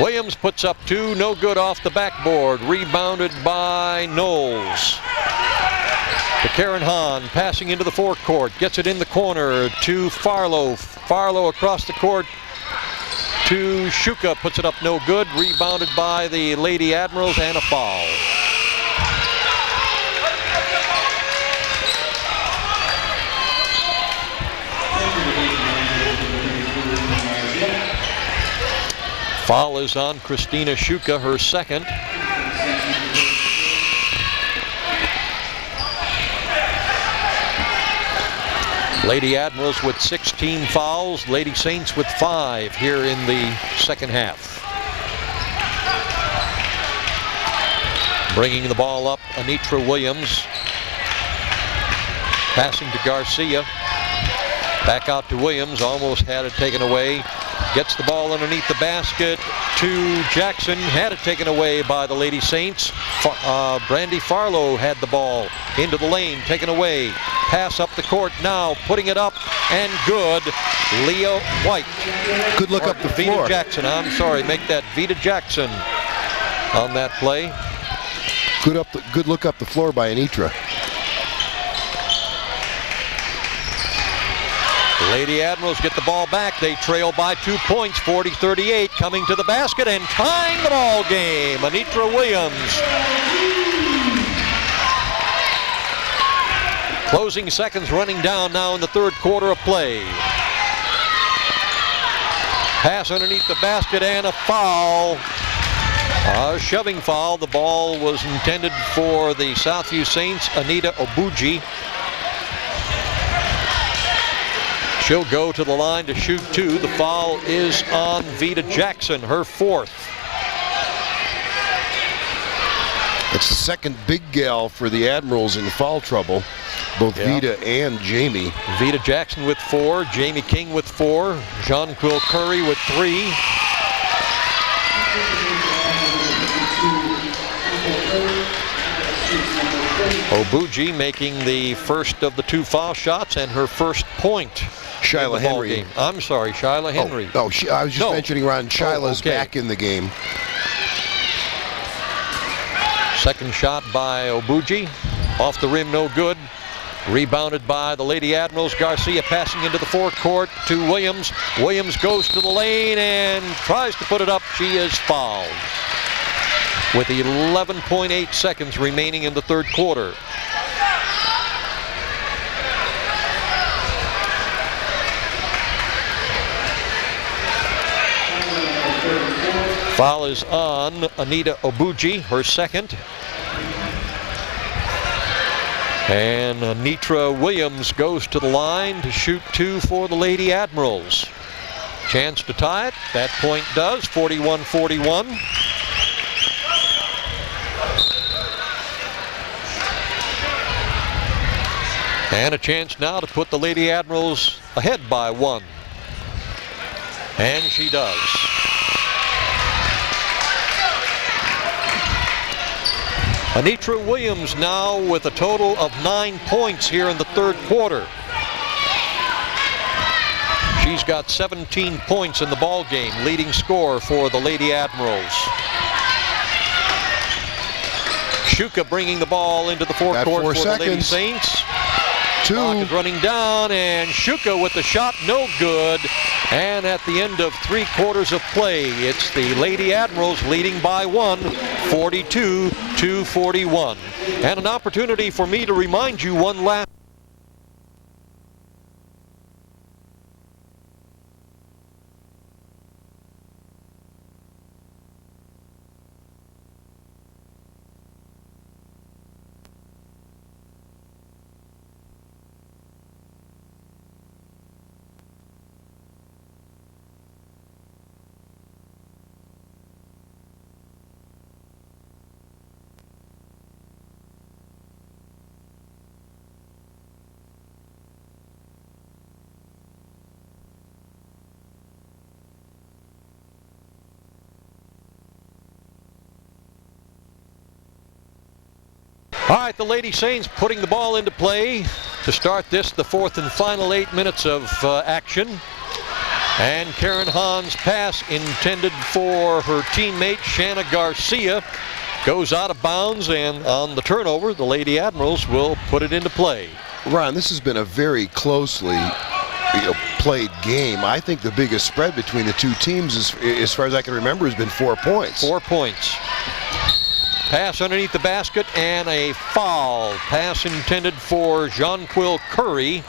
Williams puts up 2, no good off the backboard. Rebounded by Knowles. To Karen Hahn, passing into the forecourt, gets it in the corner to Farlow. Farlow across the court to Shuka, puts it up no good. Rebounded by the Lady Admirals, and a foul. Foul is on Christina Shuka, her second. Lady Admirals with 16 fouls, Lady Saints with 5 here in the second half. Bringing the ball up, Anitra Williams. Passing to Garcia. Back out to Williams, almost had it taken away. Gets the ball underneath the basket to Jackson, had it taken away by the Lady Saints. Brandy Farlow had the ball into the lane, taken away. Pass up the court now, putting it up, and good. Leah White. Good look up the floor. Vita Jackson, I'm sorry, make that Vita Jackson on that play. Good look up the floor by Anitra. The Lady Admirals get the ball back. They trail by 2 points, 40-38, coming to the basket and tying the ball game. Anitra Williams. Closing seconds running down now in the third quarter of play. Pass underneath the basket and a foul. A shoving foul. The ball was intended for the Southview Saints, Anita Obuji. She'll go to the line to shoot two. The foul is on Vita Jackson, her fourth. It's the second big gal for the Admirals in foul trouble. Both Vita and Jamie. Vita Jackson with 4, Jamie King with 4, Jonquil Curry with 3. Obuji making the first of the 2 foul shots and her first point. Shyla Henry. Game. I'm sorry, Shyla Henry. Oh, I was just mentioning Ron. Shyla's back in the game. Second shot by Obuji. Off the rim, no good. Rebounded by the Lady Admirals. Garcia passing into the forecourt to Williams. Williams goes to the lane and tries to put it up. She is fouled with 11.8 seconds remaining in the third quarter. Foul is on Anita Obuji, her second. And Anitra Williams goes to the line to shoot 2 for the Lady Admirals. Chance to tie it. That point does. 41-41. And a chance now to put the Lady Admirals ahead by 1. And she does. Anitra Williams now with a total of 9 points here in the third quarter. She's got 17 points in the ball game, leading scorer for the Lady Admirals. Shuka bringing the ball into the forecourt for the Lady Saints. Clock is running down, and Shuka with the shot, no good. And at the end of 3 quarters of play, it's the Lady Admirals leading by 1, 42-41. And an opportunity for me to remind you one last. All right, the Lady Saints putting the ball into play to start this, the fourth and final 8 minutes of action. And Karen Hahn's pass intended for her teammate Shanna Garcia goes out of bounds, and on the turnover, the Lady Admirals will put it into play. Ron, this has been a very closely played game. I think the biggest spread between the 2 teams, as far as I can remember, has been 4 points. 4 points. Pass underneath the basket and a foul. Pass intended for Jonquil Curry.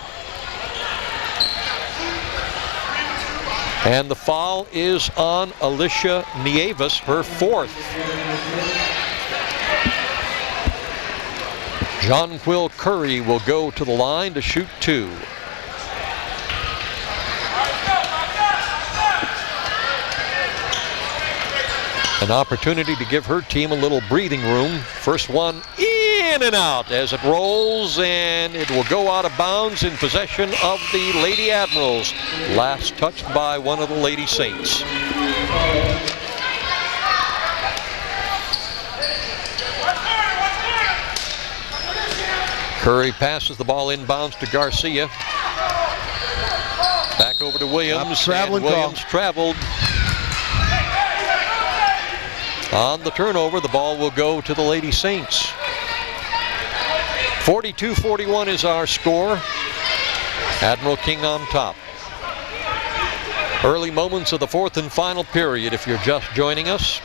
And the foul is on Alicia Nieves, her fourth. Jonquil Curry will go to the line to shoot 2. An opportunity to give her team a little breathing room. First one in and out as it rolls, and it will go out of bounds in possession of the Lady Admirals. Last touched by one of the Lady Saints. Curry passes the ball inbounds to Garcia. Back over to Williams. Traveling Williams traveled. On the turnover, the ball will go to the Lady Saints. 42-41 is our score. Admiral King on top. Early moments of the fourth and final period if you're just joining us.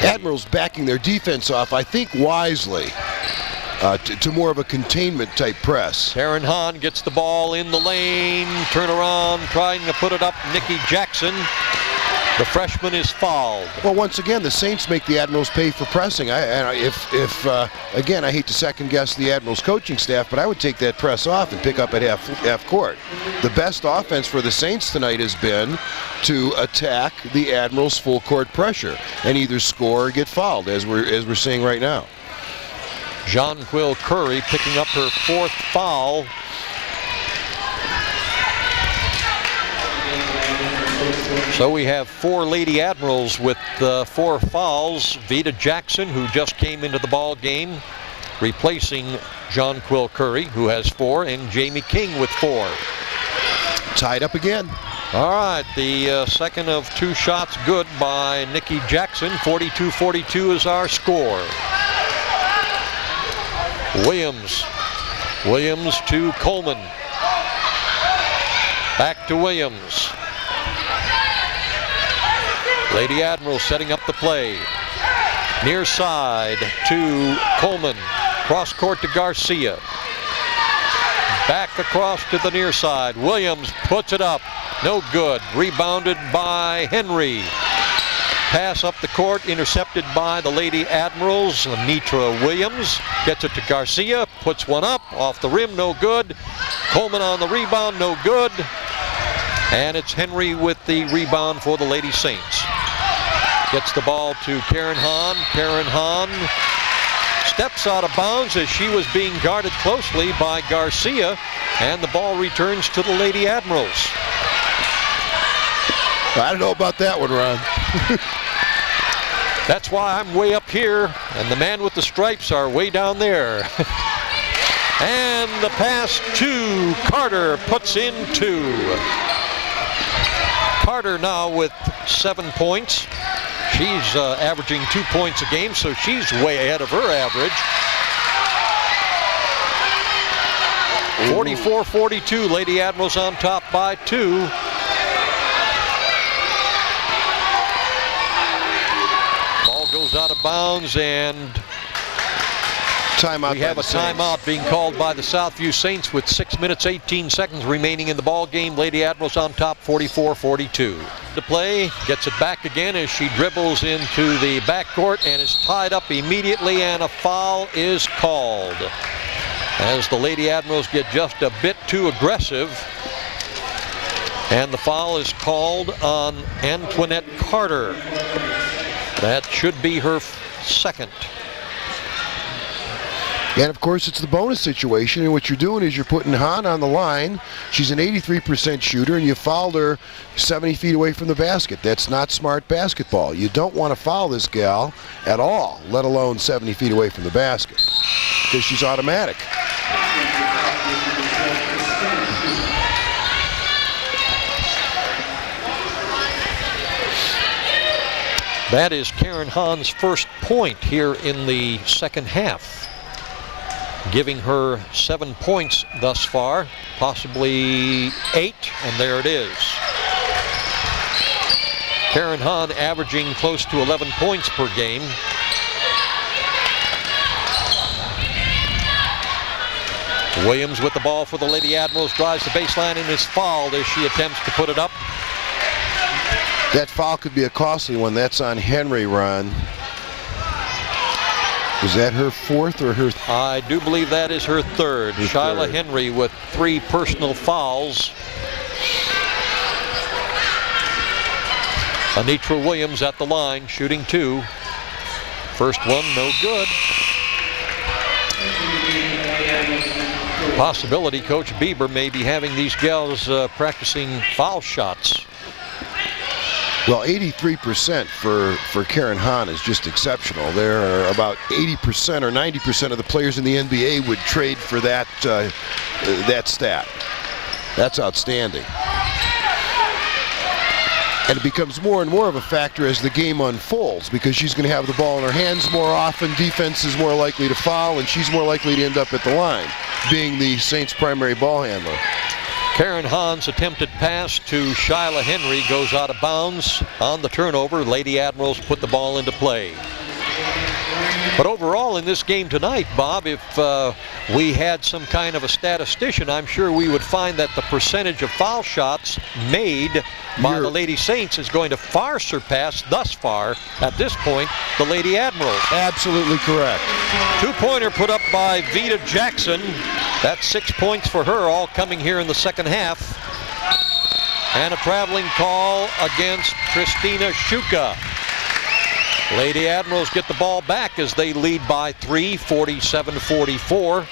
Admirals backing their defense off, I think wisely, to more of a containment type press. Karen Hahn gets the ball in the lane, turn around, trying to put it up. Nikki Jackson, the freshman, is fouled. Well, once again, the Saints make the Admirals pay for pressing. Again, I hate to second guess the Admirals coaching staff, but I would take that press off and pick up at half court. The best offense for the Saints tonight has been to attack the Admirals' full court pressure and either score or get fouled, as we're seeing right now. Jonquil Curry picking up her fourth foul. So we have 4 Lady Admirals with 4 fouls. Vita Jackson, who just came into the ball game, replacing Jonquil Curry, who has 4, and Jamie King with 4. Tied up again. All right, the second of 2 shots good by Nikki Jackson. 42-42 is our score. Williams to Coleman. Back to Williams. Lady Admiral setting up the play. Near side to Coleman. Cross court to Garcia. Back across to the near side. Williams puts it up. No good. Rebounded by Henry. Pass up the court, intercepted by the Lady Admirals. Nitra Williams gets it to Garcia, puts one up, off the rim, no good. Coleman on the rebound, no good. And it's Henry with the rebound for the Lady Saints. Gets the ball to Karen Hahn. Karen Hahn steps out of bounds as she was being guarded closely by Garcia, and the ball returns to the Lady Admirals. I don't know about that one, Ron. That's why I'm way up here, and the man with the stripes are way down there. And the pass to Carter puts in 2. Carter now with 7 points. She's averaging 2 points a game, so she's way ahead of her average. 44-42, Lady Admirals on top by 2. Ball goes out of bounds, and timeout. We have a timeout being called by the Southview Saints with 6 minutes 18 seconds remaining in the ball game. Lady Admirals on top 44-42. To play, gets it back again as she dribbles into the backcourt and is tied up immediately, and a foul is called as the Lady Admirals get just a bit too aggressive, and the foul is called on Antoinette Carter. That should be her second. And of course, it's the bonus situation, and what you're doing is you're putting Hahn on the line. She's an 83% shooter, and you fouled her 70 feet away from the basket. That's not smart basketball. You don't want to foul this gal at all, let alone 70 feet away from the basket, because she's automatic. That is Karen Hahn's first point here in the second half, giving her 7 points thus far, possibly 8, and there it is. Karen Hahn averaging close to 11 points per game. Williams with the ball for the Lady Admirals, drives the baseline and is fouled as she attempts to put it up. That foul could be a costly one. That's on Henry, Ron. Is that her fourth or her? I do believe that is her third. Shyla Henry with 3 personal fouls. Anitra Williams at the line, shooting 2. First one, no good. Possibility Coach Bieber may be having these gals practicing foul shots. Well, 83% for Karen Hahn is just exceptional. There are about 80% or 90% of the players in the NBA would trade for that stat. That's outstanding. And it becomes more and more of a factor as the game unfolds, because she's going to have the ball in her hands more often, defense is more likely to foul, and she's more likely to end up at the line, being the Saints' primary ball handler. Karen Hahn's attempted pass to Shyla Henry goes out of bounds on the turnover. Lady Admirals put the ball into play. But overall in this game tonight, Bob, if we had some kind of a statistician, I'm sure we would find that the percentage of foul shots made by the Lady Saints is going to far surpass, thus far, at this point, the Lady Admirals. Absolutely correct. Two-pointer put up by Vita Jackson. That's 6 points for her, all coming here in the second half. And a traveling call against Christina Shuka. Lady Admirals get the ball back as they lead by 3, 47-44.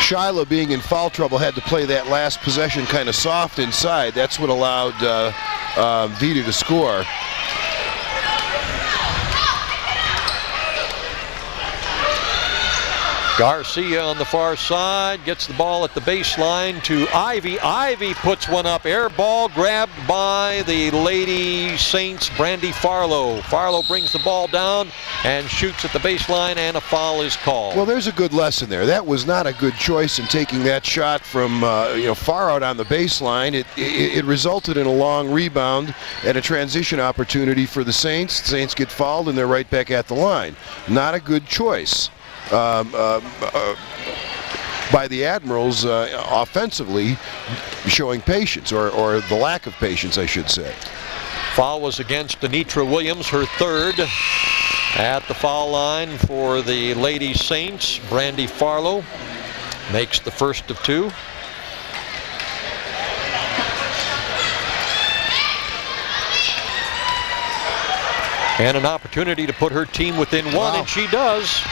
Shyla, being in foul trouble, had to play that last possession kind of soft inside. That's what allowed Vita to score. Garcia on the far side gets the ball at the baseline to Ivy. Ivy puts one up. Air ball grabbed by the Lady Saints, Brandy Farlow. Farlow brings the ball down and shoots at the baseline, and a foul is called. Well, there's a good lesson there. That was not a good choice in taking that shot from far out on the baseline. It resulted in a long rebound and a transition opportunity for the Saints. The Saints get fouled and they're right back at the line. Not a good choice by the Admirals offensively, showing patience, or the lack of patience, I should say. Foul was against Anitra Williams, her third. At the foul line for the Lady Saints, Brandy Farlow makes the first of two. And an opportunity to put her team within one, and she does.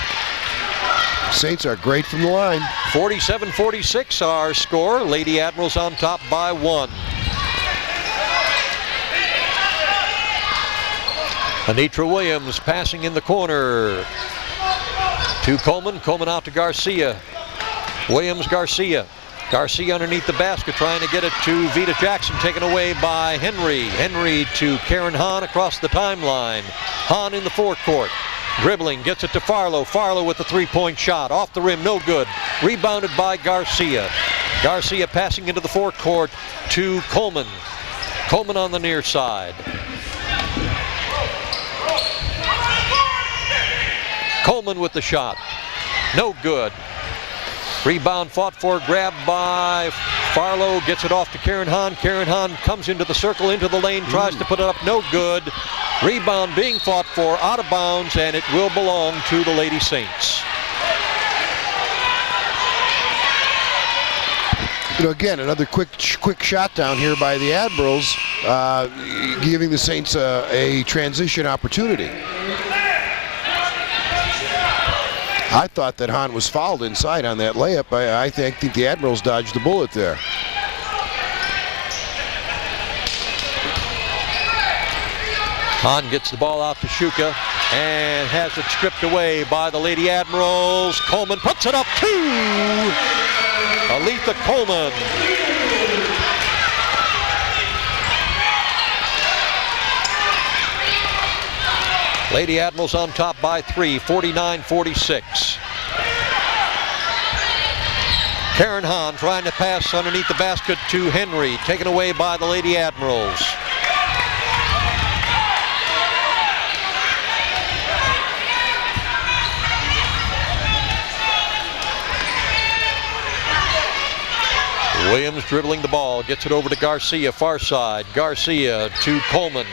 Saints are great from the line. 47-46 our score. Lady Admirals on top by 1. Anitra Williams passing in the corner to Coleman. Coleman out to Garcia. Williams, Garcia. Garcia underneath the basket, trying to get it to Vita Jackson, taken away by Henry. Henry to Karen Hahn across the timeline. Hahn in the forecourt. Dribbling, gets it to Farlow. Farlow with the three-point shot. Off the rim, no good. Rebounded by Garcia. Garcia passing into the forecourt to Coleman. Coleman on the near side. Coleman with the shot. No good. Rebound fought for, grabbed by Farlow, gets it off to Karen Hahn. Karen Hahn comes into the circle, into the lane, tries to put it up, no good. Rebound being fought for, out of bounds, and it will belong to the Lady Saints. You know, again, another quick shot down here by the Admirals, giving the Saints a transition opportunity. I thought that Hahn was fouled inside on that layup. I think the Admirals dodged the bullet there. Hahn gets the ball out to Shuka and has it stripped away by the Lady Admirals. Coleman puts it up, 2! Aletha Coleman. Lady Admirals on top by 3, 49-46. Karen Hahn trying to pass underneath the basket to Henry, taken away by the Lady Admirals. Williams dribbling the ball, gets it over to Garcia, far side. Garcia to Coleman.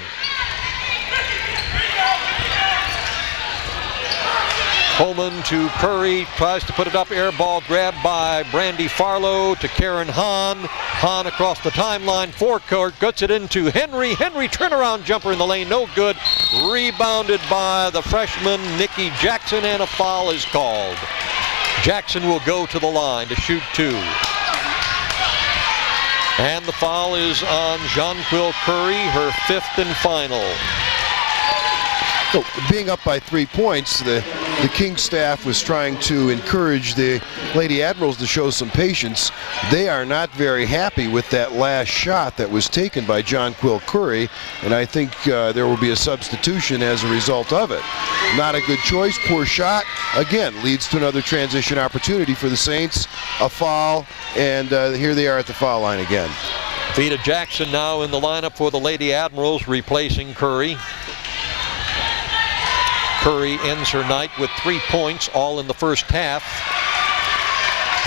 Coleman to Curry, tries to put it up, air ball grabbed by Brandy Farlow to Karen Hahn. Hahn across the timeline, forecourt, gets it into Henry. Henry turnaround jumper in the lane, no good. Rebounded by the freshman Nikki Jackson, and a foul is called. Jackson will go to the line to shoot 2. And the foul is on Jonquil Curry, her 5th and final. So, being up by 3 points, the the King staff was trying to encourage the Lady Admirals to show some patience. They are not very happy with that last shot that was taken by John Quill Curry, and I think there will be a substitution as a result of it. Not a good choice, poor shot. Again, leads to another transition opportunity for the Saints, a foul, and here they are at the foul line again. Vita Jackson now in the lineup for the Lady Admirals, replacing Curry. Curry ends her night with 3 points, all in the first half.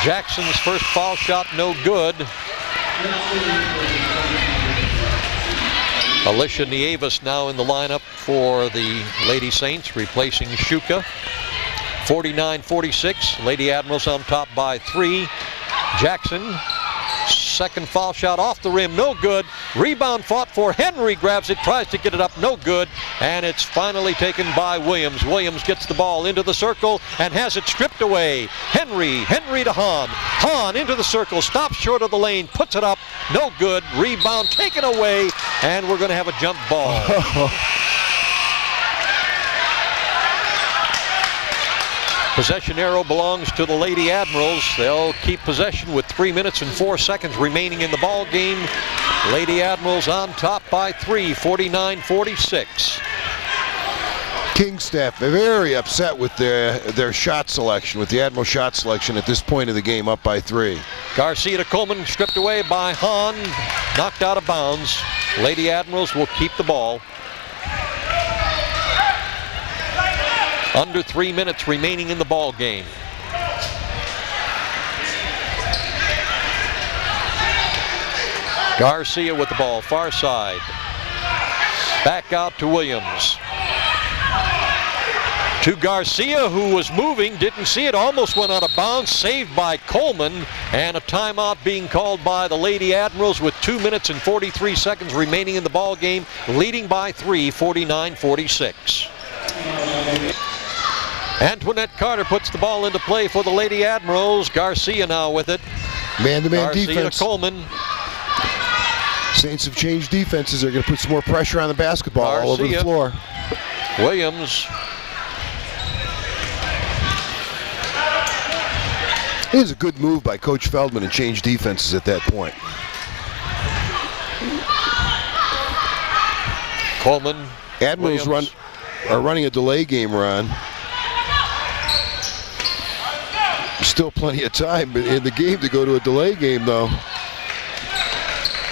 Jackson's first foul shot, no good. Alicia Nieves now in the lineup for the Lady Saints, replacing Shuka. 49-46, Lady Admirals on top by 3. Jackson, second foul shot off the rim, no good. Rebound fought for. Henry grabs it, tries to get it up, no good. And it's finally taken by Williams. Williams gets the ball into the circle and has it stripped away. Henry to Hahn. Hahn into the circle, stops short of the lane, puts it up, no good. Rebound taken away, and we're going to have a jump ball. Possession arrow belongs to the Lady Admirals. They'll keep possession with 3 minutes and 4 seconds remaining in the ball game. Lady Admirals on top by 3, 49-46. King staff very upset with their shot selection, with the Admiral shot selection at this point of the game, up by 3. Garcia to Coleman, stripped away by Hahn, knocked out of bounds. Lady Admirals will keep the ball. Under 3 minutes remaining in the ball game. Garcia with the ball, far side. Back out to Williams. To Garcia, who was moving, didn't see it, almost went out of bounds, saved by Coleman, and a timeout being called by the Lady Admirals with 2 minutes and 43 seconds remaining in the ball game, leading by 3, 49-46. Antoinette Carter puts the ball into play for the Lady Admirals. Garcia now with it. Man-to-man defense. Garcia to Coleman. Saints have changed defenses. They're going to put some more pressure on the basketball all over the floor. Williams. It was a good move by Coach Feldman to change defenses at that point. Coleman. Admirals are running a delay game, Ron. Still plenty of time in the game to go to a delay game, though.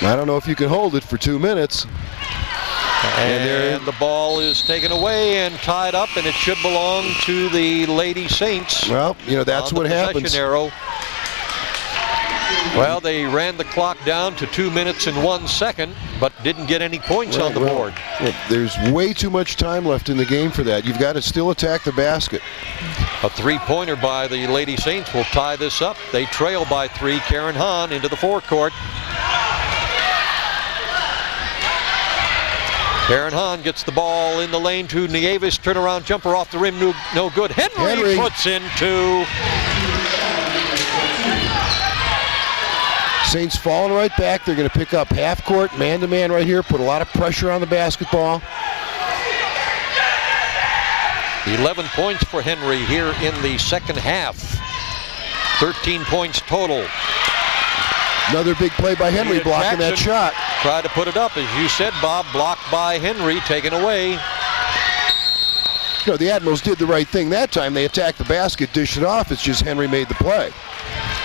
I don't know if you can hold it for 2 minutes. And the ball is taken away and tied up, and it should belong to the Lady Saints. Well, you know, that's what happens. Arrow. Well, they ran the clock down to 2 minutes and 1 second, but didn't get any points on the board. There's way too much time left in the game for that. You've got to still attack the basket. A three-pointer by the Lady Saints will tie this up. They trail by 3. Karen Hahn into the forecourt. Karen Hahn gets the ball in the lane to Nieves. Turnaround jumper off the rim, no good. Henry puts in 2. Saints falling right back. They're going to pick up half court, man-to-man right here, put a lot of pressure on the basketball. 11 points for Henry here in the second half. 13 points total. Another big play by Henry, blocking that shot. Tried to put it up, as you said, Bob. Blocked by Henry, taken away. You know, the Admirals did the right thing that time. They attacked the basket, dished it off. It's just Henry made the play.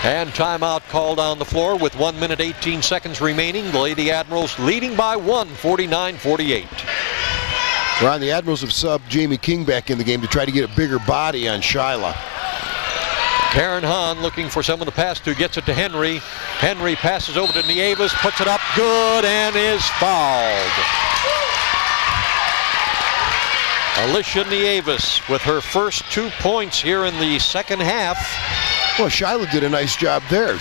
And timeout called on the floor with 1 minute 18 seconds remaining. The Lady Admirals leading by 1, 49-48. Ron, the Admirals have subbed Jamie King back in the game to try to get a bigger body on Shyla. Karen Hahn looking for someone to pass to, gets it to Henry. Henry passes over to Nieves, puts it up good, and is fouled. Alicia Nieves with her first 2 points here in the second half. Well, Shyla did a nice job there.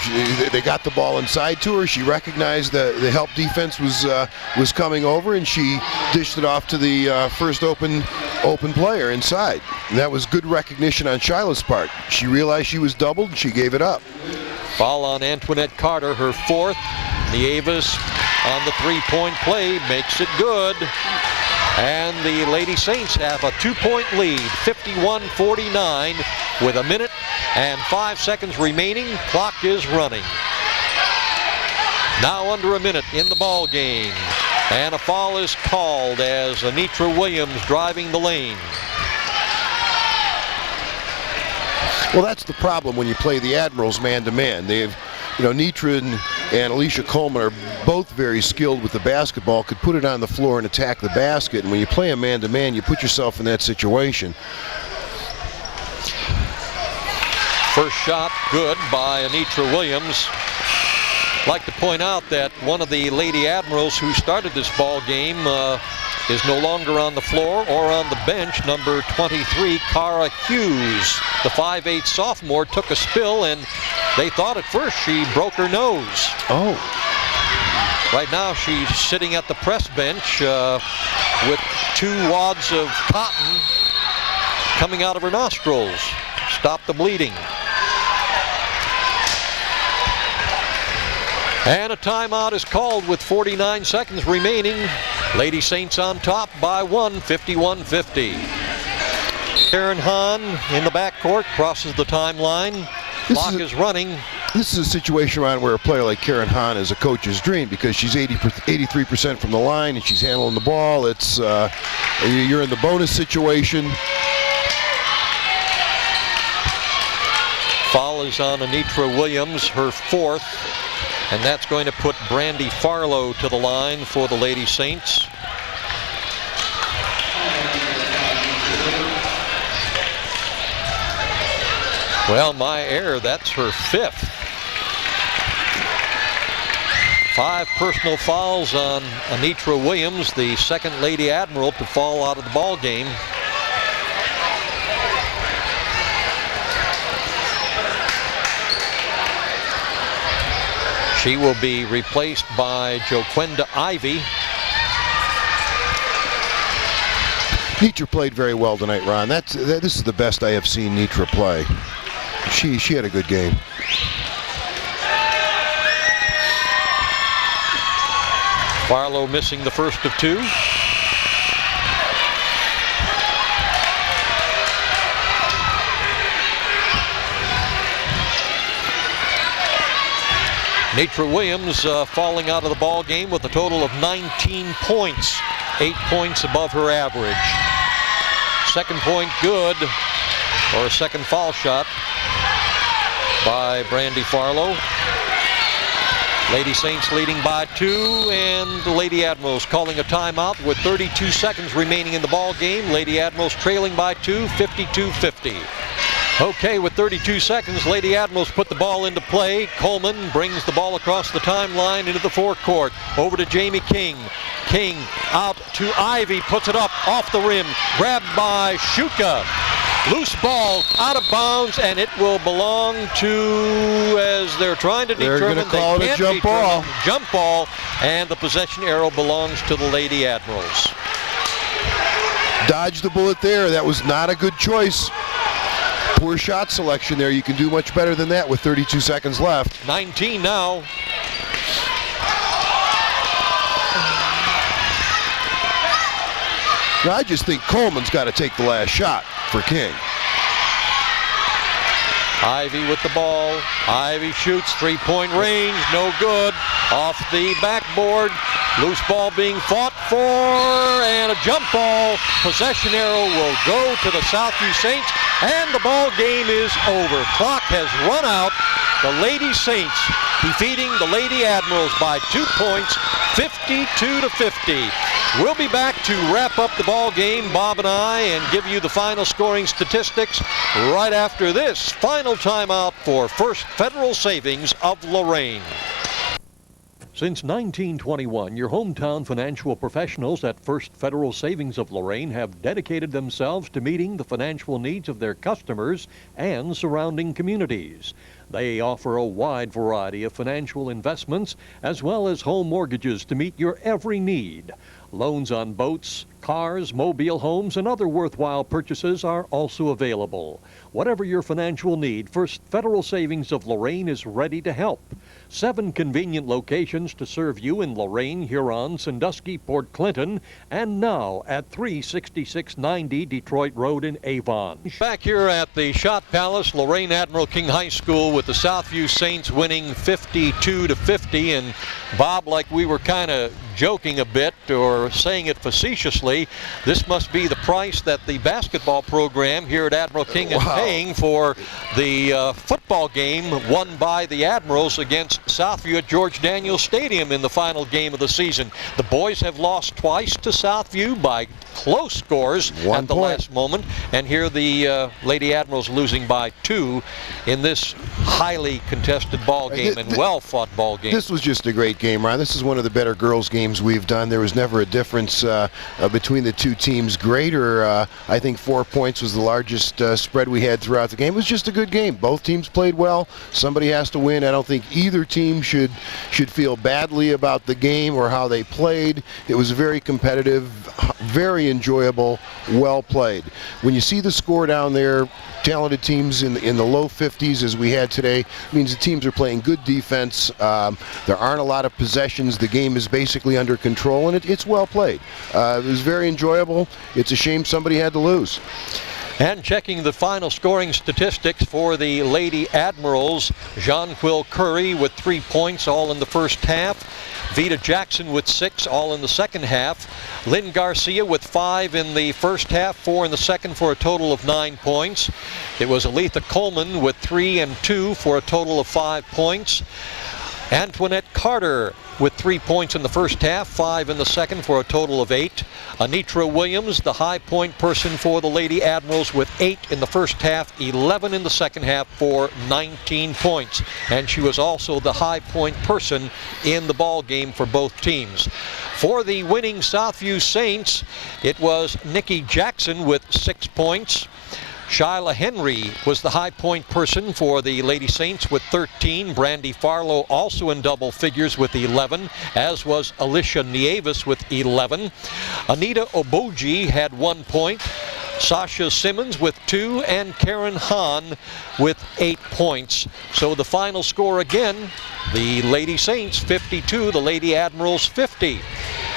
They got the ball inside to her. She recognized the help defense was coming over, and she dished it off to the first open player inside. And that was good recognition on Shyla's part. She realized she was doubled, and she gave it up. Foul on Antoinette Carter, her 4th. Nieves on the three-point play makes it good. And the Lady Saints have a 2-point lead, 51-49, with 1 minute and 5 seconds remaining. Clock is running. Now under 1 minute in the ball game. And a foul is called as Anitra Williams driving the lane. Well, that's the problem when you play the Admirals man-to-man. They've, you know, Nitra and Alicia Coleman are both very skilled with the basketball, could put it on the floor and attack the basket. And when you play a man-to-man, you put yourself in that situation. First shot good by Anitra Williams. I'd like to point out that one of the Lady Admirals who started this ball game is no longer on the floor or on the bench. Number 23, Cara Hughes, the 5'8" sophomore, took a spill, and they thought at first she broke her nose. Oh. Right now she's sitting at the press bench with 2 wads of cotton coming out of her nostrils. Stop the bleeding. And a timeout is called with 49 seconds remaining. Lady Saints on top by 1, 51-50. Karen Hahn in the backcourt crosses the timeline. Clock is running. This is a situation around where a player like Karen Hahn is a coach's dream, because she's 83% from the line and she's handling the ball. It's you're in the bonus situation. Foul is on Anitra Williams, her 4th. And that's going to put Brandy Farlow to the line for the Lady Saints. Well, my error, that's her 5th. 5 personal fouls on Anitra Williams, the 2nd Lady Admiral to fall out of the ball game. She will be replaced by Joquenda Ivy. Nitra played very well tonight, Ron. This is the best I have seen Nitra play. She had a good game. Farlow missing the first of 2. Nitra Williams falling out of the ball game with a total of 19 points, 8 points above her average. 2nd point good, or a 2nd foul shot by Brandy Farlow. Lady Saints leading by 2, and the Lady Admirals calling a timeout with 32 seconds remaining in the ball game. Lady Admirals trailing by 2, 52-50. Okay, with 32 seconds, Lady Admirals put the ball into play. Coleman brings the ball across the timeline into the forecourt. Over to Jamie King. King out to Ivy, puts it up off the rim. Grabbed by Shuka. Loose ball out of bounds, and it will belong to, as they're trying to determine, they're going to call it a jump ball. Jump ball, and the possession arrow belongs to the Lady Admirals. Dodged the bullet there. That was not a good choice. Poor shot selection there. You can do much better than that with 32 seconds left. 19 now. Now, I just think Coleman's got to take the last shot for King. Ivy with the ball. Ivy shoots, 3-point range, no good. Off the backboard. Loose ball being fought for, and a jump ball. Possession arrow will go to the Southview Saints, and the ball game is over. Clock has run out. The Lady Saints defeating the Lady Admirals by 2 points, 52-50. We'll be back to wrap up the ball game, Bob and I, and give you the final scoring statistics right after this final timeout for First Federal Savings of Lorain. Since 1921, your hometown financial professionals at First Federal Savings of Lorain have dedicated themselves to meeting the financial needs of their customers and surrounding communities. They offer a wide variety of financial investments as well as home mortgages to meet your every need. Loans on boats, Cars, mobile homes, and other worthwhile purchases are also available. Whatever your financial need, First Federal Savings of Lorain is ready to help. 7 convenient locations to serve you in Lorain, Huron, Sandusky, Port Clinton, and now at 36690 Detroit Road in Avon. Back here at the Shot Palace, Lorain Admiral King High School with the Southview Saints winning 52-50. And Bob, like we were kind of joking a bit or saying it facetiously, this must be the price that the basketball program here at Admiral King is paying for the football game won by the Admirals against Southview at George Daniels Stadium in the final game of the season. The boys have lost twice to Southview by close scores at the last moment, and here the Lady Admirals losing by 2 in this highly contested ball game and well-fought ball game. This was just a great game, Ron. This is one of the better girls games we've done. There was never a difference between the two teams. Greater, I think 4 points was the largest spread we had throughout the game. It was just a good game. Both teams played well. Somebody has to win. I don't think either team should feel badly about the game or how they played. It was very competitive, very enjoyable, well played. When you see the score down there, talented teams in the low 50s as we had today, means the teams are playing good defense. There aren't a lot of possessions. The game is basically under control, and it's well played. It was very enjoyable. It's a shame somebody had to lose. And checking the final scoring statistics for the Lady Admirals, Jonquil Curry with 3 points, all in the first half. Vita Jackson with 6, all in the second half. Lynn Garcia with 5 in the first half, 4 in the second, for a total of 9 points. It was Aletha Coleman with 3 and 2 for a total of 5 points. Antoinette Carter with 3 points in the first half, 5 in the second, for a total of 8. Anitra Williams, the high point person for the Lady Admirals, with 8 in the first half, 11 in the second half, for 19 points. And she was also the high point person in the ball game for both teams. For the winning Southview Saints, it was Nikki Jackson with 6 points. Shyla Henry was the high point person for the Lady Saints with 13. Brandy Farlow also in double figures with 11, as was Alicia Nieves with 11. Anita Oboji had 1 point. Sasha Simmons with 2, and Karen Hahn with 8 points. So the final score again, the Lady Saints 52, the Lady Admirals 50.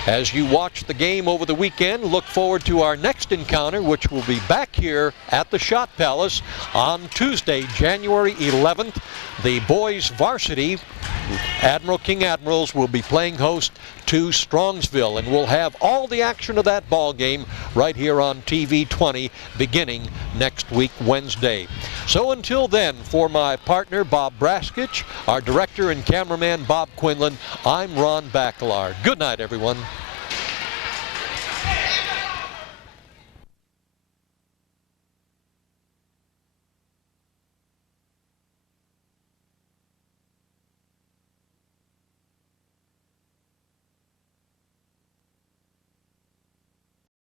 As you watch the game over the weekend, look forward to our next encounter, which will be back here at the Shot Palace on Tuesday, January 11th. The boys varsity, Admiral King Admirals, will be playing host to Strongsville, and we'll have all the action of that ball game right here on TV 20 beginning next week, Wednesday. So until then, for my partner Bob Braskich, our director and cameraman Bob Quinlan, I'm Ron Baccalar. Good night, everyone.